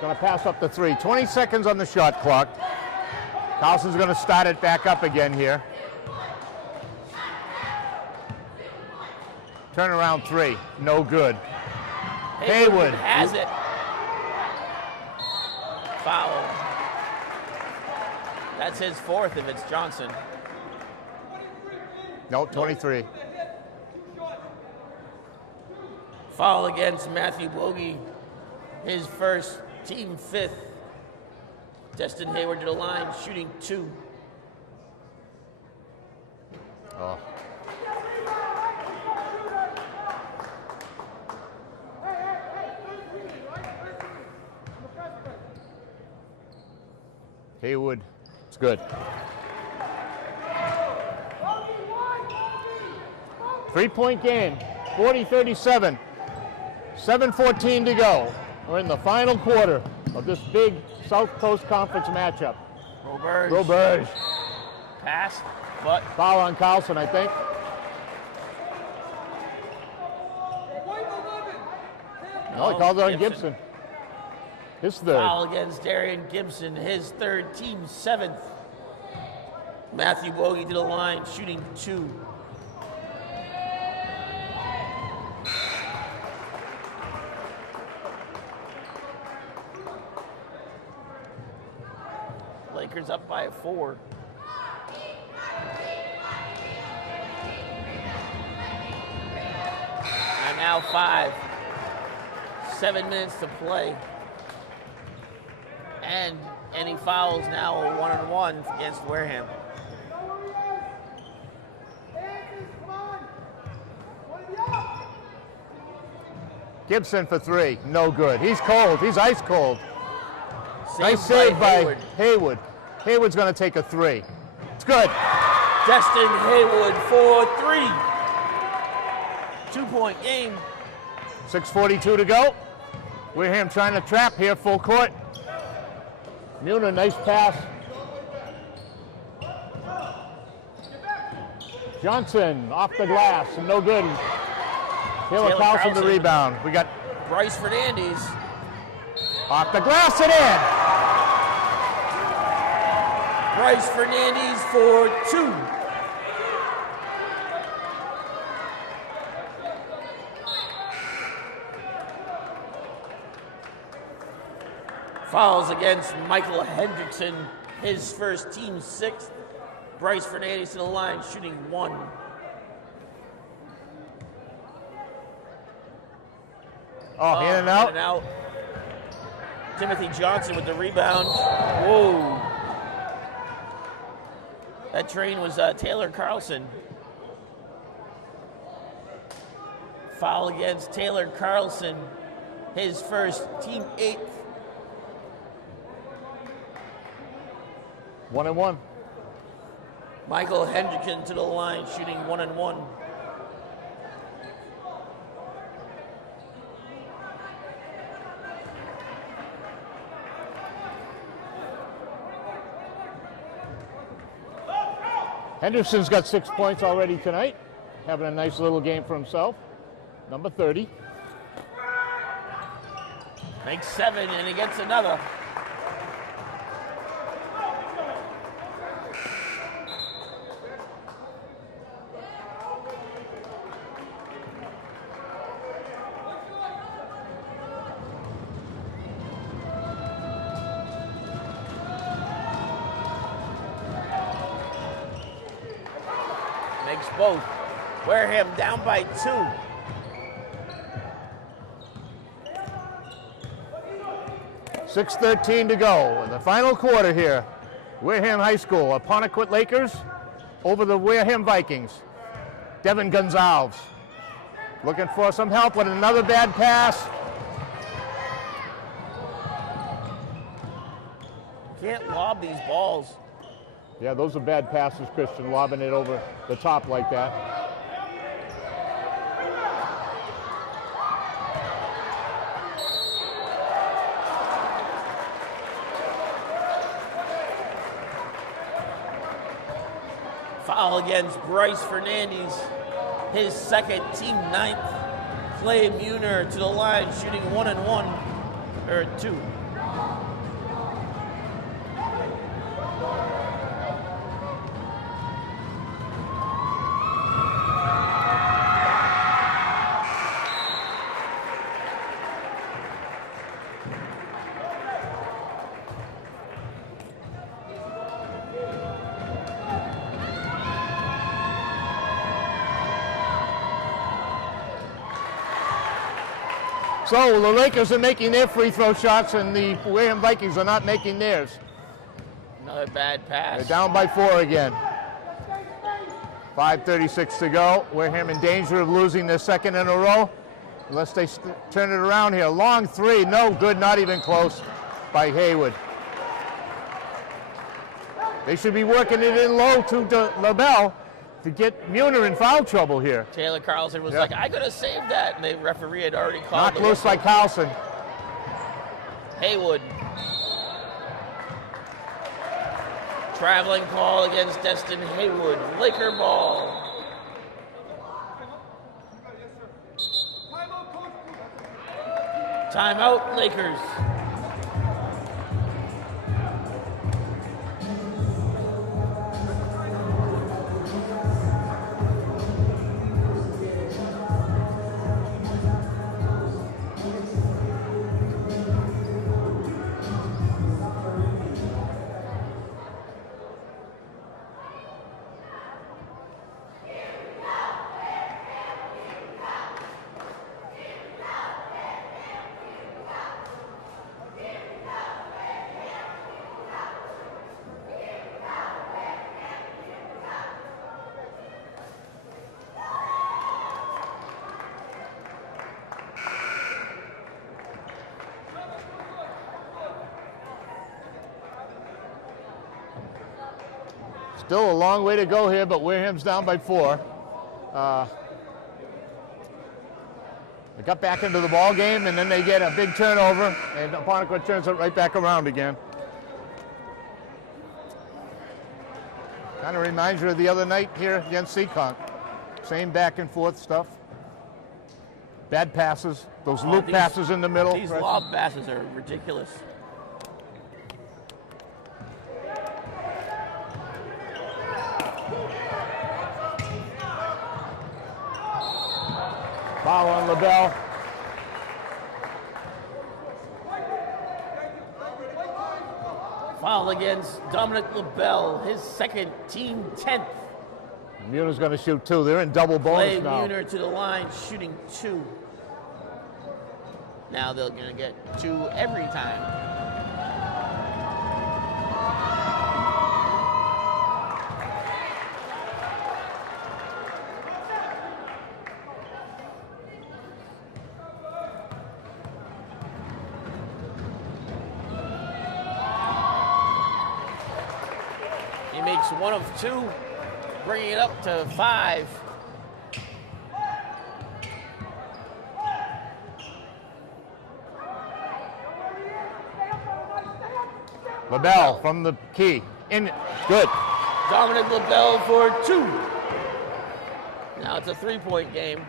Going to pass up the 3. 20 seconds on the shot clock. Carlson's going to start it back up again here. Turnaround 3. No good. Haywood has it. Foul. That's his 4th if it's Johnson. No, 23. Foul against Matthew Bogey. His first, team 5th. Destin Hayward to the line, shooting 2. Oh. Haywood, it's good. 3-point game, 40-37. 7:14 to go. We're in the final quarter of this big South Coast Conference matchup. Roberge. Pass, but Foul on Carlson, I think. No, he called it on Gibson. His third. Foul against Darian Gibson, his third, team 7th. Matthew Bogey to the line, shooting 2. Lakers up by 4. And now 5. 7 minutes to play. And any fouls now are 1-on-1 against Wareham. Gibson for 3, no good. He's cold, he's ice cold. Nice Saved save by Hayward. Haywood. Haywood's gonna take a 3. It's good. Destin Haywood for 3. 2-point game. 6:42 to go. Wareham trying to trap here, full court. Muner, nice pass. Johnson off the glass, and no good. Taylor Carlson the rebound. We got Bryce Fernandez. off the glass and in. Bryce Fernandez for 2. Fouls against Michael Hendrickson, his first, team 6th. Bryce Fernandez to the line, shooting 1. Oh, in and out. Timothy Johnson with the rebound. Whoa. That train was Taylor Carlson. Foul against Taylor Carlson, his first, team 8th. 1-1. Michael Hendrickson to the line, shooting 1-1. Henderson's got 6 points already tonight. Having a nice little game for himself. Number 30. Makes 7, and he gets another. Makes both. Wareham down by 2. .6:13 to go in the final quarter here. Wareham High School, Apponequet Lakers over the Wareham Vikings. Devin Gonzalez looking for some help with another bad pass. Can't lob these balls. Yeah, those are bad passes, Christian, lobbing it over the top like that. Foul against Bryce Fernandez, his second, team 9th. Clay Muner to the line, shooting 1-1, or 2. So the Lakers are making their free throw shots and the Wareham Vikings are not making theirs. Another bad pass. They're down by 4 again. 5:36 to go. Wareham in danger of losing their second in a row unless they turn it around here. Long 3, no good, not even close by Haywood. They should be working it in low to LaBelle. to get Muner in foul trouble here. Taylor Carlson was like, I could have saved that, and the referee had already called Knocked the loose by Carlson. Haywood. Traveling call against Destin Haywood. Laker ball. Timeout, Lakers. Still a long way to go here, but Wareham's down by 4. They got back into the ball game, and then they get a big turnover, and Apponequet turns it right back around again. Kind of reminds you of the other night here against Seekonk. Same back and forth stuff. Bad passes, those loop passes in the middle. These lob passes are ridiculous. Foul on LaBelle. Foul against Dominic LaBelle, his second, team 10th. Muner's going to shoot 2. They're in double bonus now. Muner to the line, shooting 2. Now they're going to get 2 every time. Makes 1 of 2, bringing it up to 5. LaBelle from the key. In good. Dominic LaBelle for 2. Now it's a 3-point game.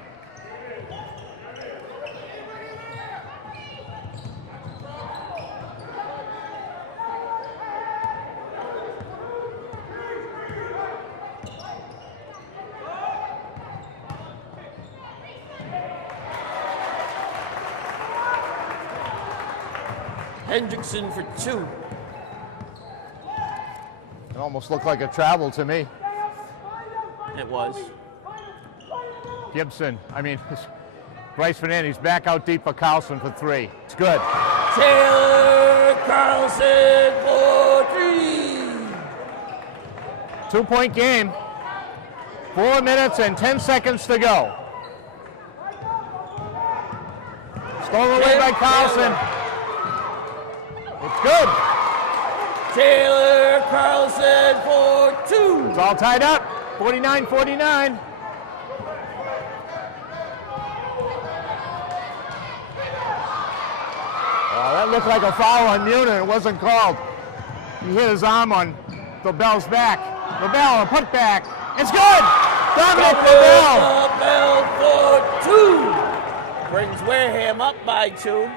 Hendrickson for 2. It almost looked like a travel to me. It was. Gibson, Bryce Fernandez back out deep for Carlson for 3. It's good. Taylor Carlson for 3. 2-point game. 4 minutes and 10 seconds to go. Stolen away by Carlson. It's good. Taylor Carlson for 2. It's all tied up. 49-49. That looked like a foul on Muner. It wasn't called. He hit his arm on LaBelle's back. LaBelle, a putback. It's good. Dominic LaBelle. LaBelle for 2. Brings Wareham up by 2.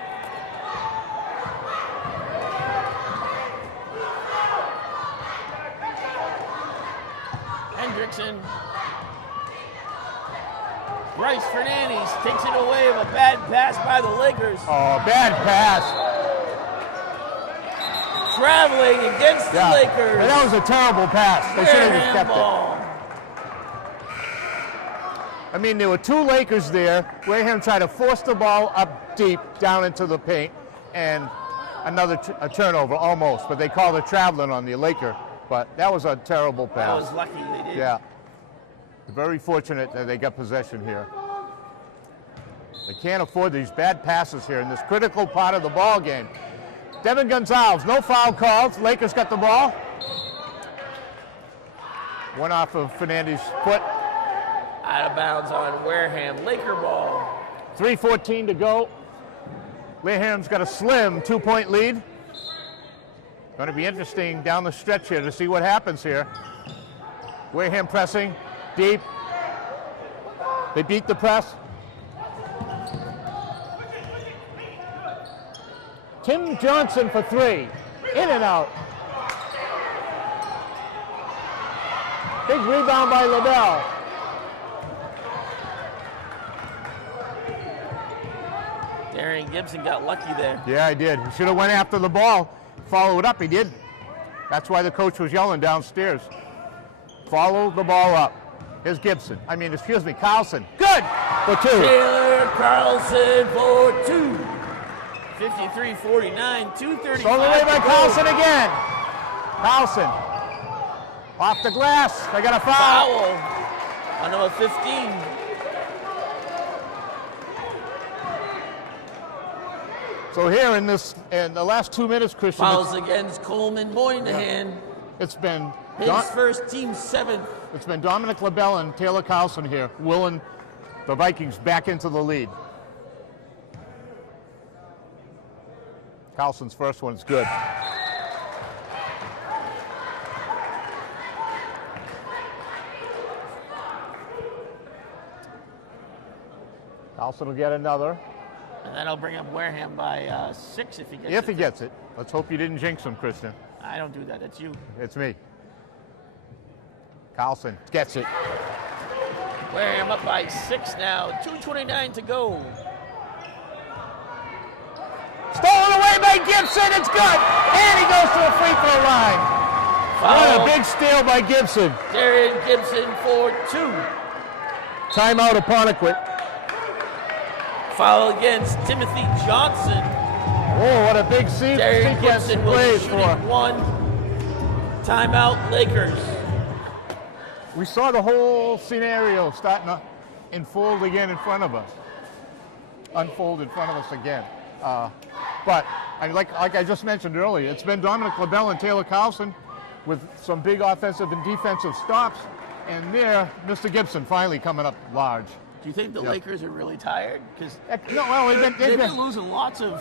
Hendrickson. Bryce Fernandez takes it away with a bad pass by the Lakers. Oh, bad pass. Traveling against the Lakers. And that was a terrible pass. They should have just kept it. There were 2 Lakers there. Wareham tried to force the ball up deep down into the paint, and another a turnover almost, but they called it traveling on the Laker. But that was a terrible pass. That was lucky they did. Yeah. Very fortunate that they got possession here. They can't afford these bad passes here in this critical part of the ball game. Devin Gonzalez, no foul calls. Lakers got the ball. One off of Fernandez's foot. Out of bounds on Wareham. Laker ball. 3:14 to go. Wareham's got a slim 2-point lead. Going to be interesting down the stretch here to see what happens here. Wareham pressing deep. They beat the press. Tim Johnson for 3. In and out. Big rebound by LaBelle. Darian Gibson got lucky there. Yeah, he did. He should have went after the ball. Follow it up. He did. That's why the coach was yelling downstairs. Follow the ball up. Here's Gibson. Carlson. Good for 2. Taylor Carlson for 2. 53-49, 2:35. Stolen away by Carlson again. Carlson. Off the glass. They got a foul. On number 15. So here in the last 2 minutes, Christian, Fouls against Coleman Moynihan. it's been His first, team 7th. It's been Dominic LaBelle and Taylor Carlson here, willing the Vikings back into the lead. Carlson's first one's good. Carlson will get another. And that'll bring up Wareham by 6 if he gets it. If he gets it. Let's hope you didn't jinx him, Christian. I don't do that. It's you. It's me. Carlson gets it. Wareham up by 6 now. 2:29 to go. Stolen away by Gibson. It's good. And he goes to the free throw line. What a big steal by Gibson. Darian Gibson for 2. Timeout Apponequet. Foul against Timothy Johnson. Oh, what a big Darian sequence Gibson plays was for. shooting 1. Timeout Lakers. We saw the whole scenario starting to unfold again in front of us. Unfold in front of us again. But like I just mentioned earlier, it's been Dominic LaBelle and Taylor Carlson with some big offensive and defensive stops. And there, Mr. Gibson finally coming up large. Do you think the Lakers are really tired? Because they've been losing lots of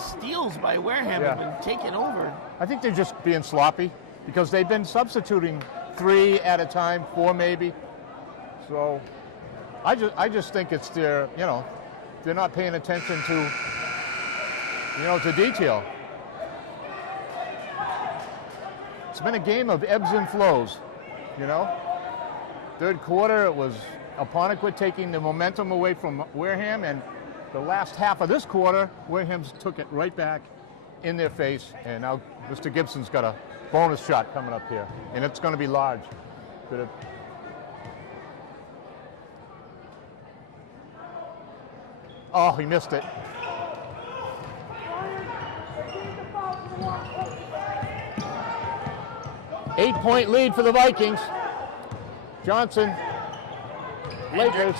steals by Wareham. Yeah. Have been taken over. I think they're just being sloppy because they've been substituting 3 at a time, 4 maybe. So I just think it's they're not paying attention to to detail. It's been a game of ebbs and flows, Third quarter, it was Apponequet taking the momentum away from Wareham, and the last half of this quarter, Wareham's took it right back in their face, and now Mr. Gibson's got a bonus shot coming up here, and it's going to be large. Oh, he missed it. Eight-point lead for the Vikings. Johnson. Lakers.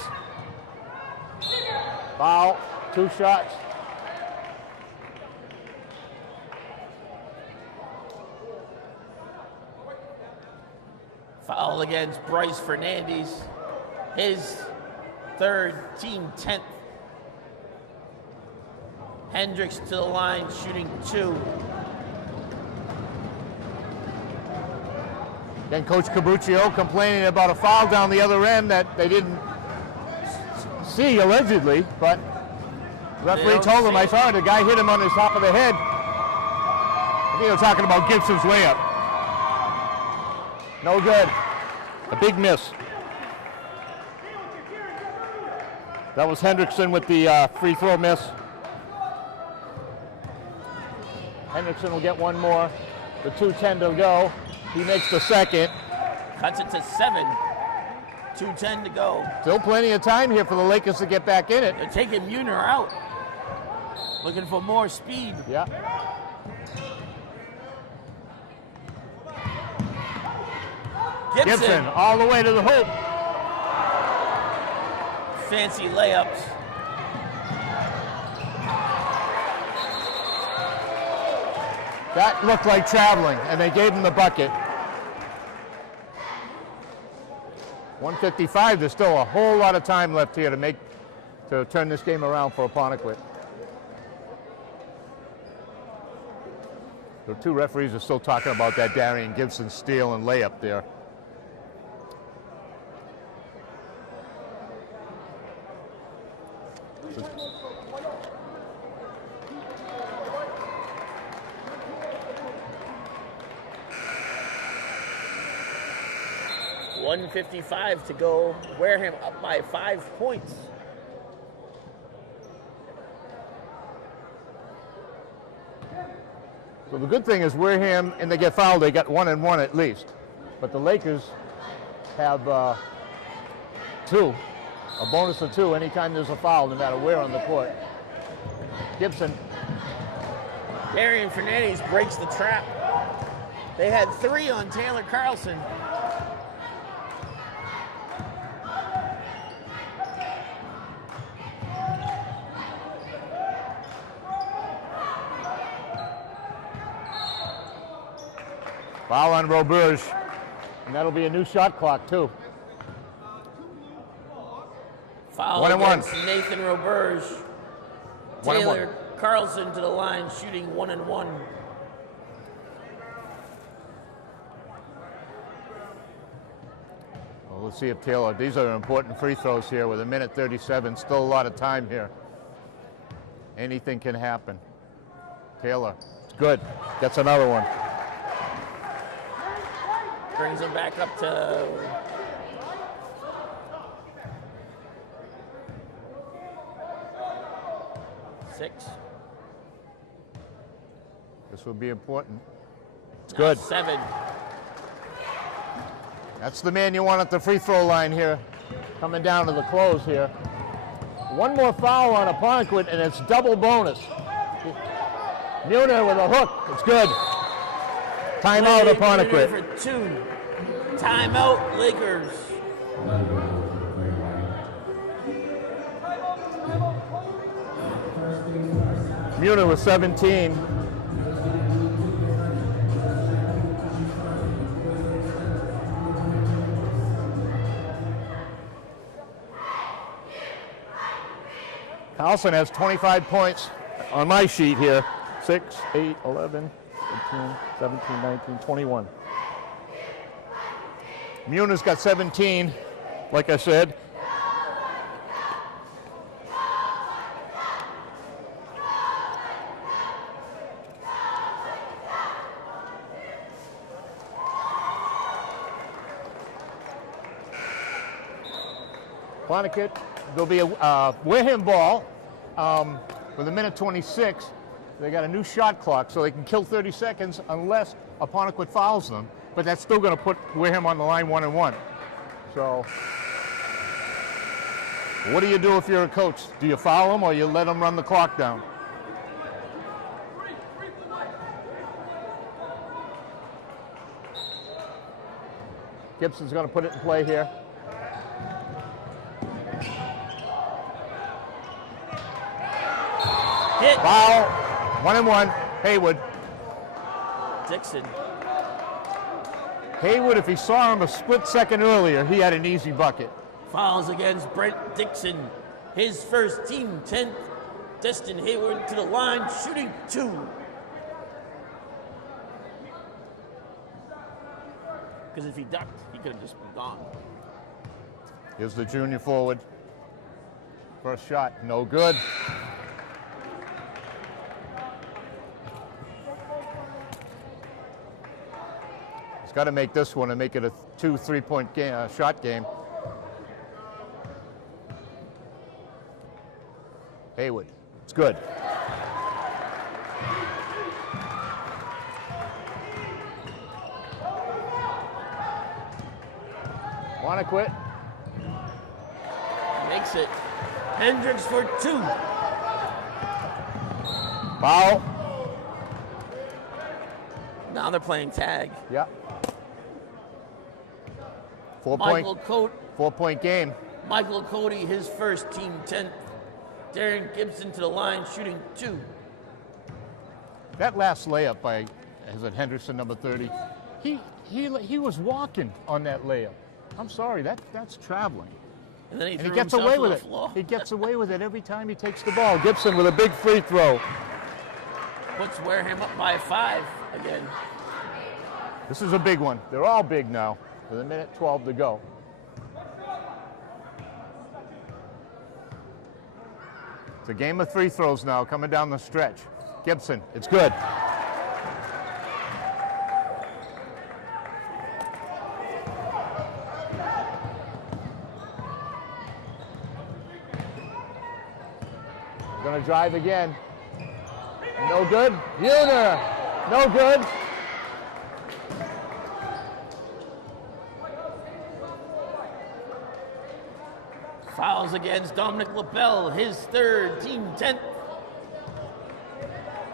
Foul. 2 shots. Foul against Bryce Fernandez. His 3rd, team 10th. Hendricks to the line, shooting 2. Then Coach Cabuccio complaining about a foul down the other end that they didn't see, allegedly, but the referee told him, I saw it, the guy hit him on the top of the head. I think they're talking about Gibson's layup. No good. A big miss. That was Hendrickson with the free throw miss. Hendrickson will get one more. The 2:10 to go. He makes the second. Cuts it to 7. 2:10 to go. Still plenty of time here for the Lakers to get back in it. They're taking Muner out. Looking for more speed. Yeah. Gibson all the way to the hoop. Fancy layups. That looked like traveling, and they gave him the bucket. 1:55. There's still a whole lot of time left here to turn this game around for Apponequet. The two referees are still talking about that Darian Gibson steal and layup there. .155 to go. Wareham up by 5 points. So the good thing is Wareham, and they get fouled, they got 1 and 1 at least. But the Lakers have 2, a bonus of 2 anytime there's a foul, no matter where on the court. Gibson. Darian Fernandez breaks the trap. They had 3 on Taylor Carlson. Foul on Roberge, and that'll be a new shot clock too. Foul 1 and 1. against Nathan Roberge. 1 and 1. Taylor Carlson to the line, shooting 1 and 1. Well, let's see if Taylor, these are important free throws here with 1:37, still a lot of time here. Anything can happen. Taylor, it's good, gets another one. Brings him back up to 6. This will be important. It's Now good. 7. That's the man you want at the free throw line here, coming down to the close here. One more foul on Apponequet, and it's double bonus. Muner with a hook, it's good. Timeout, Apponequet. For 2. Timeout, Lakers. Muner with 17. Carlson has 25 points on my sheet here. 6, 8, 11, 18, 17, 19, 21. Muner's got 17, like I said. Apponequet, there'll be a Wareham ball with 1:26. They got a new shot clock, so they can kill 30 seconds unless Apponequet fouls them. But that's still going to put Wareham on the line 1 and 1. So, what do you do if you're a coach? Do you foul them or you let them run the clock down? Gibson's going to put it in play here. Hit. Foul, 1 and 1, Haywood. Dixon. Haywood, if he saw him a split second earlier, he had an easy bucket. Fouls against Brent Dixon. His first, team 10th. Destin Hayward to the line, shooting 2. Because if he ducked, he could have just been gone. Here's the junior forward. First shot, no good. He's got to make this one and make it a 2 3-point shot game. Haywood, it's good. Apponequet Makes it. Hendricks for 2. Foul. Now they're playing tag. Yeah. Michael 4-point game. Michael Cody, his first, team 10th. Darren Gibson to the line, shooting 2. That last layup by, is it Henderson, number 30? He was walking on that layup. I'm sorry, that's traveling. And then he And threw he gets himself away to with the it. floor. He gets away with it every time he takes the ball. Gibson with a big free throw. Puts Wareham up by 5 again. This is a big one. They're all big now with 1:12 to go. It's a game of free throws now coming down the stretch. Gibson, it's good. Gonna drive again. No good. Muner, no good. Fouls against Dominic LaBelle, his 3rd, team 10th.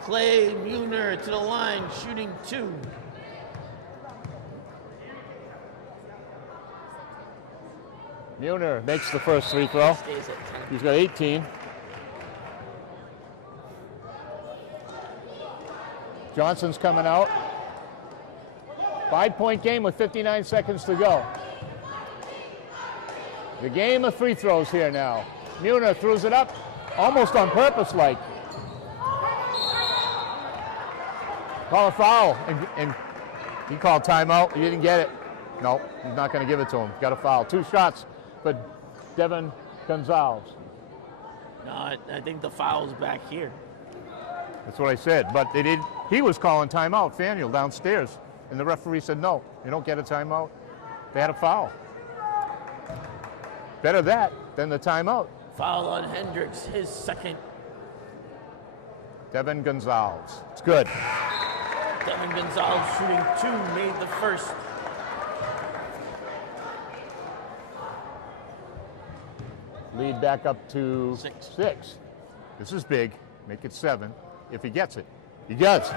Clay Muner to the line, shooting 2. Muner makes the first free throw. Stays at 10. He's got 18. Johnson's coming out. 5-point game with 59 seconds to go. The game of free throws here now. Muner throws it up, almost on purpose like. Call a foul, and he called timeout. He didn't get it. No, he's not going to give it to him. Got a foul. 2 shots, but Devin Gonzalez. No, I think the foul's back here. That's what I said, but they did. He was calling timeout, Faneuil, downstairs, and the referee said, no, you don't get a timeout. They had a foul. Better that than the timeout. Foul on Hendricks, his 2nd. Devin Gonzalez. It's good. Devin Gonzalez shooting 2, made the 1st. Lead back up to 6. This is big. Make it 7 if he gets it. He does.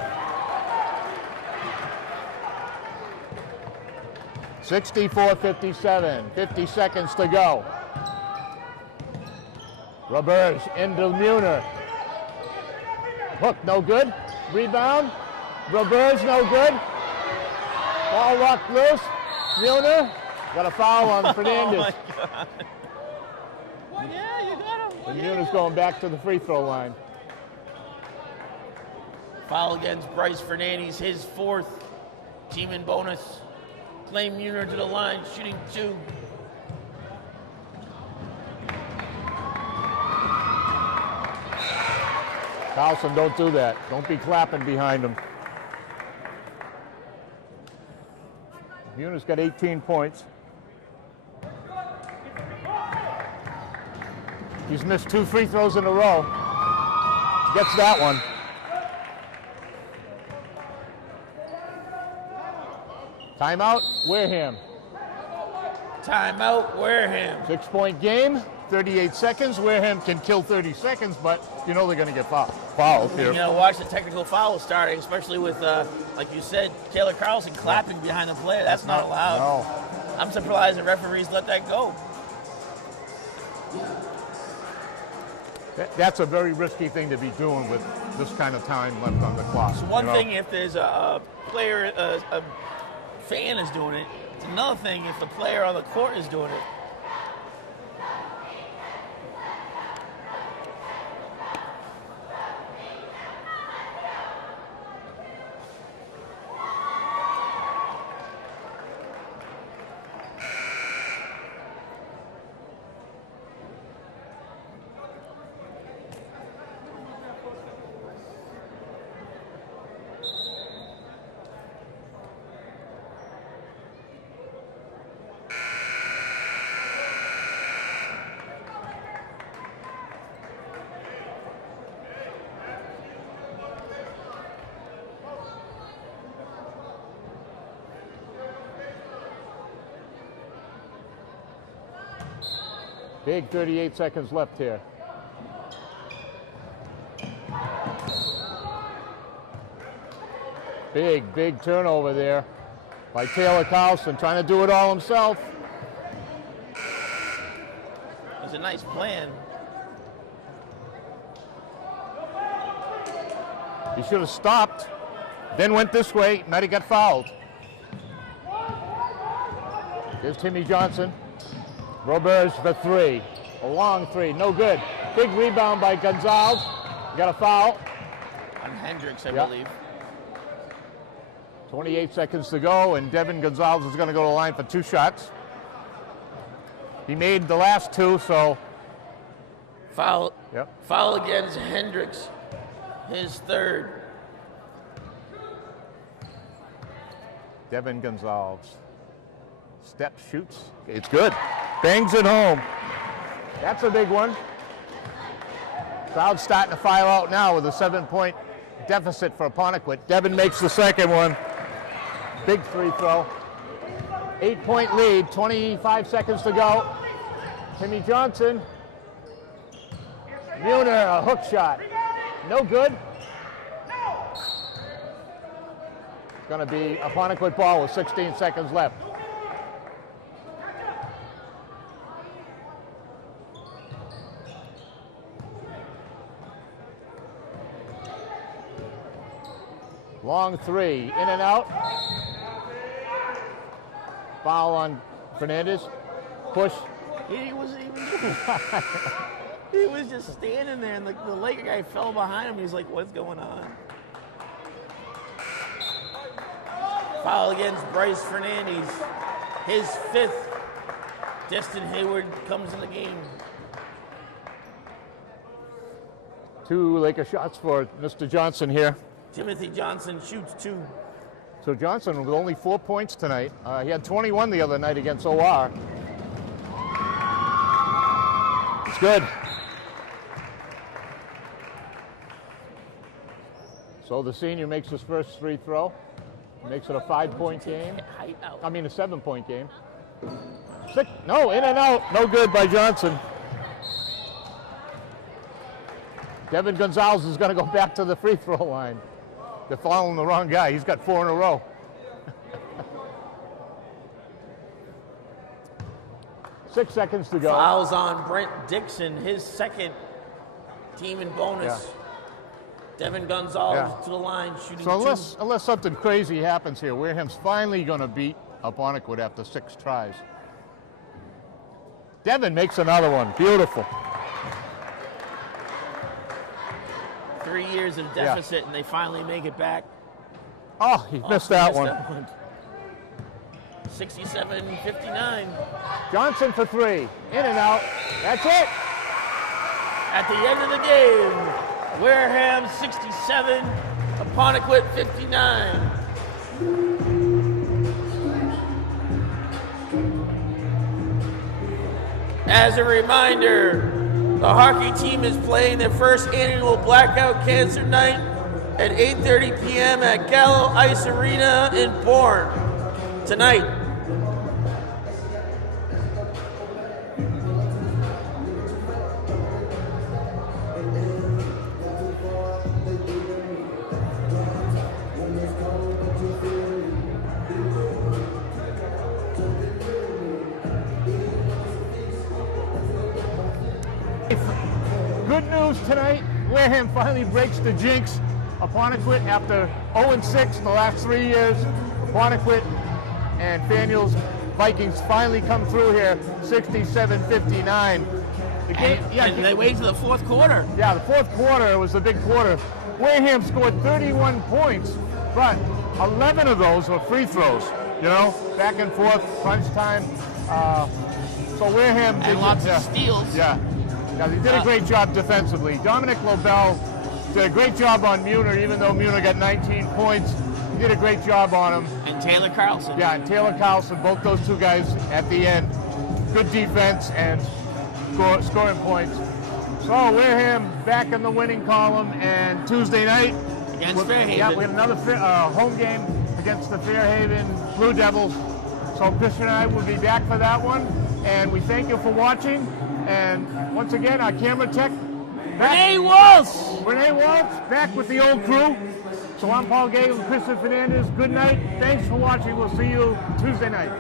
64-57. 50 seconds to go. Roberge into Muner. Hook, no good. Rebound. Roberge, no good. Ball rocked loose. Muner got a foul on Fernandez. Oh my God. Yeah, you got him. And Muner's going back to the free throw line. Foul against Bryce Fernandez, his 4th, team in bonus. Clay Muner to the line, shooting 2. Carlson, don't do that. Don't be clapping behind him. Muner's got 18 points. He's missed 2 free throws in a row. Gets that one. Timeout, Wareham. Timeout, Wareham. 6-point game, 38 seconds. Wareham can kill 30 seconds, but you know they're going to get fouled here. You know, watch the technical foul starting, especially with, like you said, Taylor Carlson clapping behind the player. That's not allowed. No. I'm surprised the referees let that go. That's a very risky thing to be doing with this kind of time left on the clock. It's one thing if there's a player, a fan is doing it. It's another thing if the player on the court is doing it. Big 38 seconds left here. Big turnover there by Taylor Carlson, trying to do it all himself. It was a nice plan. He should have stopped, then went this way, might have got fouled. Here's Timmy Johnson. Roberge for three. A long three, no good. Big rebound by Gonzalez. Got a foul. On Hendricks, I believe. 28 seconds to go, and Devin Gonzalez is going to go to the line for 2 shots. He made the last 2, so. Foul. Yep. Foul against Hendricks. His third. Devin Gonzalez. Step shoots. It's good. Bangs it home. That's a big one. Crowd's starting to file out now with a 7-point deficit for Apponequet. Devin makes the second one. Big free throw. 8-point lead, 25 seconds to go. Timmy Johnson. Muner, a hook shot. No good. It's going to be Apponequet ball with 16 seconds left. Long three, in and out. Foul on Fernandez. Push. He wasn't even doing it. He was just standing there, and the Laker guy fell behind him. He's like, what's going on? Foul against Bryce Fernandez. His 5th. Destin Hayward comes in the game. 2 Laker shots for Mr. Johnson here. Timothy Johnson shoots 2. So Johnson with only 4 points tonight. He had 21 the other night against OR. It's good. So the senior makes his first free throw. Makes it a 5-point game. I mean a 7-point game. 6, no, in and out. No good by Johnson. Devin Gonzalez is going to go back to the free throw line. They're following the wrong guy. He's got 4 in a row. 6 seconds to go. Fouls on Brent Dixon, his 2nd team in bonus. Yeah. Devin Gonzalez to the line, shooting so 2. unless something crazy happens here, Wareham's finally going to beat Apponequet after 6 tries. Devin makes another one. Beautiful. 3 years of deficit, and they finally make it back. Oh, he missed that one. 67-59. Johnson for 3. In and out. That's it. At the end of the game, Wareham 67, Apponequet 59. As a reminder, the hockey team is playing their first annual Blackout Cancer Night at 8:30 p.m. at Gallo Ice Arena in Bourne tonight. Good news tonight. Wareham finally breaks the jinx. Apponequet, after 0-6 the last 3 years, Apponequet and Faneuil's Vikings finally come through here, 67-59. The game, And they wait to the fourth quarter. Yeah, the fourth quarter was the big quarter. Wareham scored 31 points, but 11 of those were free throws. You know, back and forth, crunch time. So Wareham And lots of steals. Yeah, they did a great job defensively. Dominic Lobel did a great job on Muner, even though Muner got 19 points. He did a great job on him. And Taylor Carlson. Yeah, and Taylor Carlson, both those two guys at the end. Good defense and scoring points. So Wareham back in the winning column, and Tuesday night against Fairhaven. Yeah, we had another home game against the Fairhaven Blue Devils. So Christian and I will be back for that one, and we thank you for watching. And once again, our camera tech, Renee Walsh! Renee Walsh, back with the old crew. So I'm Paul Gay and Christian Fernandez. Good night. Thanks for watching. We'll see you Tuesday night.